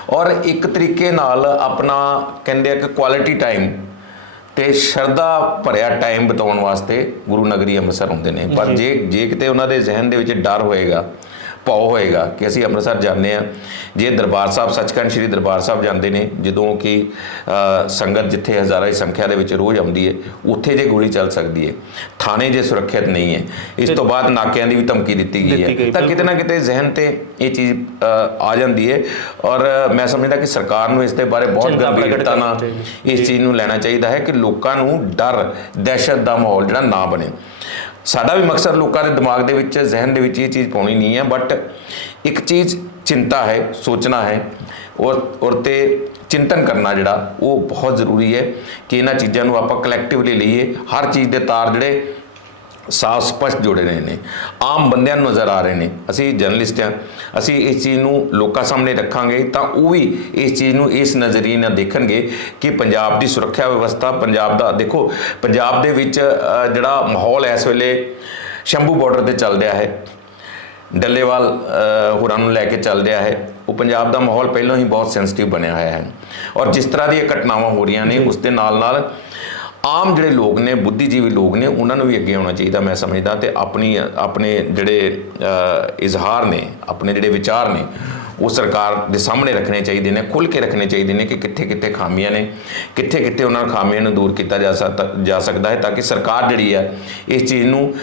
ਔਰ ਇੱਕ ਤਰੀਕੇ ਨਾਲ ਆਪਣਾ ਕਹਿੰਦੇ ਆ ਕਿ ਕੁਆਲਿਟੀ ਟਾਈਮ ਤੇ ਸ਼ਰਧਾ ਭਰਿਆ ਟਾਈਮ ਬਿਤਾਉਣ ਵਾਸਤੇ ਗੁਰੂ ਨਗਰੀ ਅੰਮ੍ਰਿਤਸਰ ਆਉਂਦੇ ਨੇ। ਪਰ ਜੇ ਜੇ ਕਿਤੇ ਉਹਨਾਂ ਦੇ ਜ਼ਿਹਨ ਦੇ ਵਿੱਚ ਡਰ ਹੋਏਗਾ ਭਾਉ ਹੋਏਗਾ ਕਿ ਅਸੀਂ ਅੰਮ੍ਰਿਤਸਰ ਜਾਂਦੇ ਆ ਜੇ ਦਰਬਾਰ ਸਾਹਿਬ ਸੱਚਖੰਡ ਸ੍ਰੀ ਦਰਬਾਰ ਸਾਹਿਬ ਜਾਂਦੇ ਨੇ ਜਦੋਂ ਕਿ ਸੰਗਤ ਜਿੱਥੇ ਹਜ਼ਾਰਾਂ ਦੀ ਸੰਖਿਆ ਦੇ ਵਿੱਚ ਰੋਜ਼ ਆਉਂਦੀ ਹੈ ਉੱਥੇ ਜੇ ਗੋਲੀ ਚੱਲ ਸਕਦੀ ਹੈ। ਥਾਣੇ ਜੇ ਸੁਰੱਖਿਅਤ ਨਹੀਂ ਹੈ। ਇਸ ਤੋਂ ਬਾਅਦ ਨਾਕਿਆਂ ਦੀ ਵੀ ਧਮਕੀ ਦਿੱਤੀ ਗਈ ਹੈ। ਤਾਂ ਕਿਤੇ ਨਾ ਕਿਤੇ ਜ਼ਿਹਨ ਤੇ ਇਹ ਚੀਜ਼ ਆ ਜਾਂਦੀ ਹੈ। ਔਰ ਮੈਂ ਸਮਝਦਾ ਕਿ ਸਰਕਾਰ ਨੂੰ ਇਸ ਦੇ ਬਾਰੇ ਬਹੁਤ ਗੰਭੀਰਤਾ ਨਾਲ। ਇਸ ਚੀਜ਼ ਨੂੰ ਲੈਣਾ ਚਾਹੀਦਾ ਹੈ ਕਿ ਲੋਕਾਂ ਨੂੰ ਡਰ ਦਹਿਸ਼ਤ ਦਾ ਮਾਹੌਲ ਜਿਹੜਾ ਨਾ ਬਣੇ। ਸਾਡਾ ਵੀ ਮਕਸਦ ਲੋਕਾਂ ਦੇ ਦਿਮਾਗ ਦੇ ਵਿੱਚ, ਜ਼ਿਹਨ ਦੇ ਵਿੱਚ ਇਹ ਚੀਜ਼ ਪਾਉਣੀ ਨਹੀਂ ਹੈ ਬਟ ਇੱਕ ਚੀਜ਼ ਚਿੰਤਾ ਹੈ, ਸੋਚਣਾ ਹੈ, ਔਰ ਔਰ ਤੇ ਚਿੰਤਨ ਕਰਨਾ ਜਿਹੜਾ, ਉਹ ਬਹੁਤ ਜ਼ਰੂਰੀ ਹੈ ਕਿ ਇਹਨਾਂ ਚੀਜ਼ਾਂ ਨੂੰ ਆਪਾਂ ਕਲੈਕਟਿਵਲੀ ਲਈਏ। ਹਰ ਚੀਜ਼ ਦੇ ਤਾਰ ਜਿਹੜੇ ਸਾਫ਼ ਸਪਸ਼ਟ ਜੁੜੇ ਰਹੇ ਨੇ ਆਮ ਬੰਦਿਆਂ ਨੂੰ ਨਜ਼ਰ ਆ ਰਹੇ ਨੇ। ਅਸੀਂ ਜਰਨਲਿਸਟ ਹਾਂ ਅਸੀਂ ਇਸ ਚੀਜ਼ ਨੂੰ ਲੋਕਾਂ ਸਾਹਮਣੇ ਰੱਖਾਂਗੇ ਤਾਂ ਉਹ ਵੀ ਇਸ ਚੀਜ਼ ਨੂੰ ਇਸ ਨਜ਼ਰੀਏ ਨਾਲ ਦੇਖਣਗੇ ਕਿ ਪੰਜਾਬ ਦੀ ਸੁਰੱਖਿਆ ਵਿਵਸਥਾ ਪੰਜਾਬ ਦਾ ਦੇਖੋ ਪੰਜਾਬ ਦੇ ਵਿੱਚ ਜਿਹੜਾ ਮਾਹੌਲ ਇਸ ਵੇਲੇ ਸ਼ੰਭੂ ਬਾਰਡਰ ਤੇ ਚੱਲ ਰਿਹਾ ਹੈ। ਡੱਲੇਵਾਲ ਹੋਰਾਂ ਨੂੰ ਲੈ ਕੇ ਚੱਲ ਰਿਹਾ ਹੈ। ਉਹ ਪੰਜਾਬ ਦਾ ਮਾਹੌਲ ਪਹਿਲਾਂ ਹੀ ਬਹੁਤ ਸੈਂਸਿਟਿਵ ਬਣਿਆ ਹੋਇਆ ਹੈ। ਔਰ ਜਿਸ ਤਰ੍ਹਾਂ ਦੀਆਂ ਘਟਨਾਵਾਂ ਹੋ ਰਹੀਆਂ ਨੇ ਉਸ ਦੇ ਨਾਲ ਨਾਲ ਆਮ ਜਿਹੜੇ ਲੋਕ ਨੇ, ਬੁੱਧੀਜੀਵੀ ਲੋਕ ਨੇ, ਉਹਨਾਂ ਨੂੰ ਵੀ ਅੱਗੇ ਆਉਣਾ ਚਾਹੀਦਾ ਮੈਂ ਸਮਝਦਾ ਤੇ ਆਪਣੀ, ਆਪਣੇ ਜਿਹੜੇ ਇਜ਼ਹਾਰ ਨੇ, ਆਪਣੇ ਜਿਹੜੇ ਵਿਚਾਰ ਨੇ ਉਹ ਸਰਕਾਰ ਦੇ ਸਾਹਮਣੇ ਰੱਖਣੇ ਚਾਹੀਦੇ ਨੇ ਖੁੱਲ੍ਹ ਕੇ ਰੱਖਣੇ ਚਾਹੀਦੇ ਨੇ ਕਿ ਕਿੱਥੇ ਕਿੱਥੇ ਖਾਮੀਆਂ ਨੇ ਕਿੱਥੇ ਕਿੱਥੇ ਉਹਨਾਂ ਖਾਮੀਆਂ ਨੂੰ ਦੂਰ ਕੀਤਾ ਜਾ ਸਕਦਾ ਜਾ ਸਕਦਾ ਹੈ ਤਾਂ ਕਿ ਸਰਕਾਰ ਜਿਹੜੀ ਹੈ ਇਸ ਚੀਜ਼ ਨੂੰ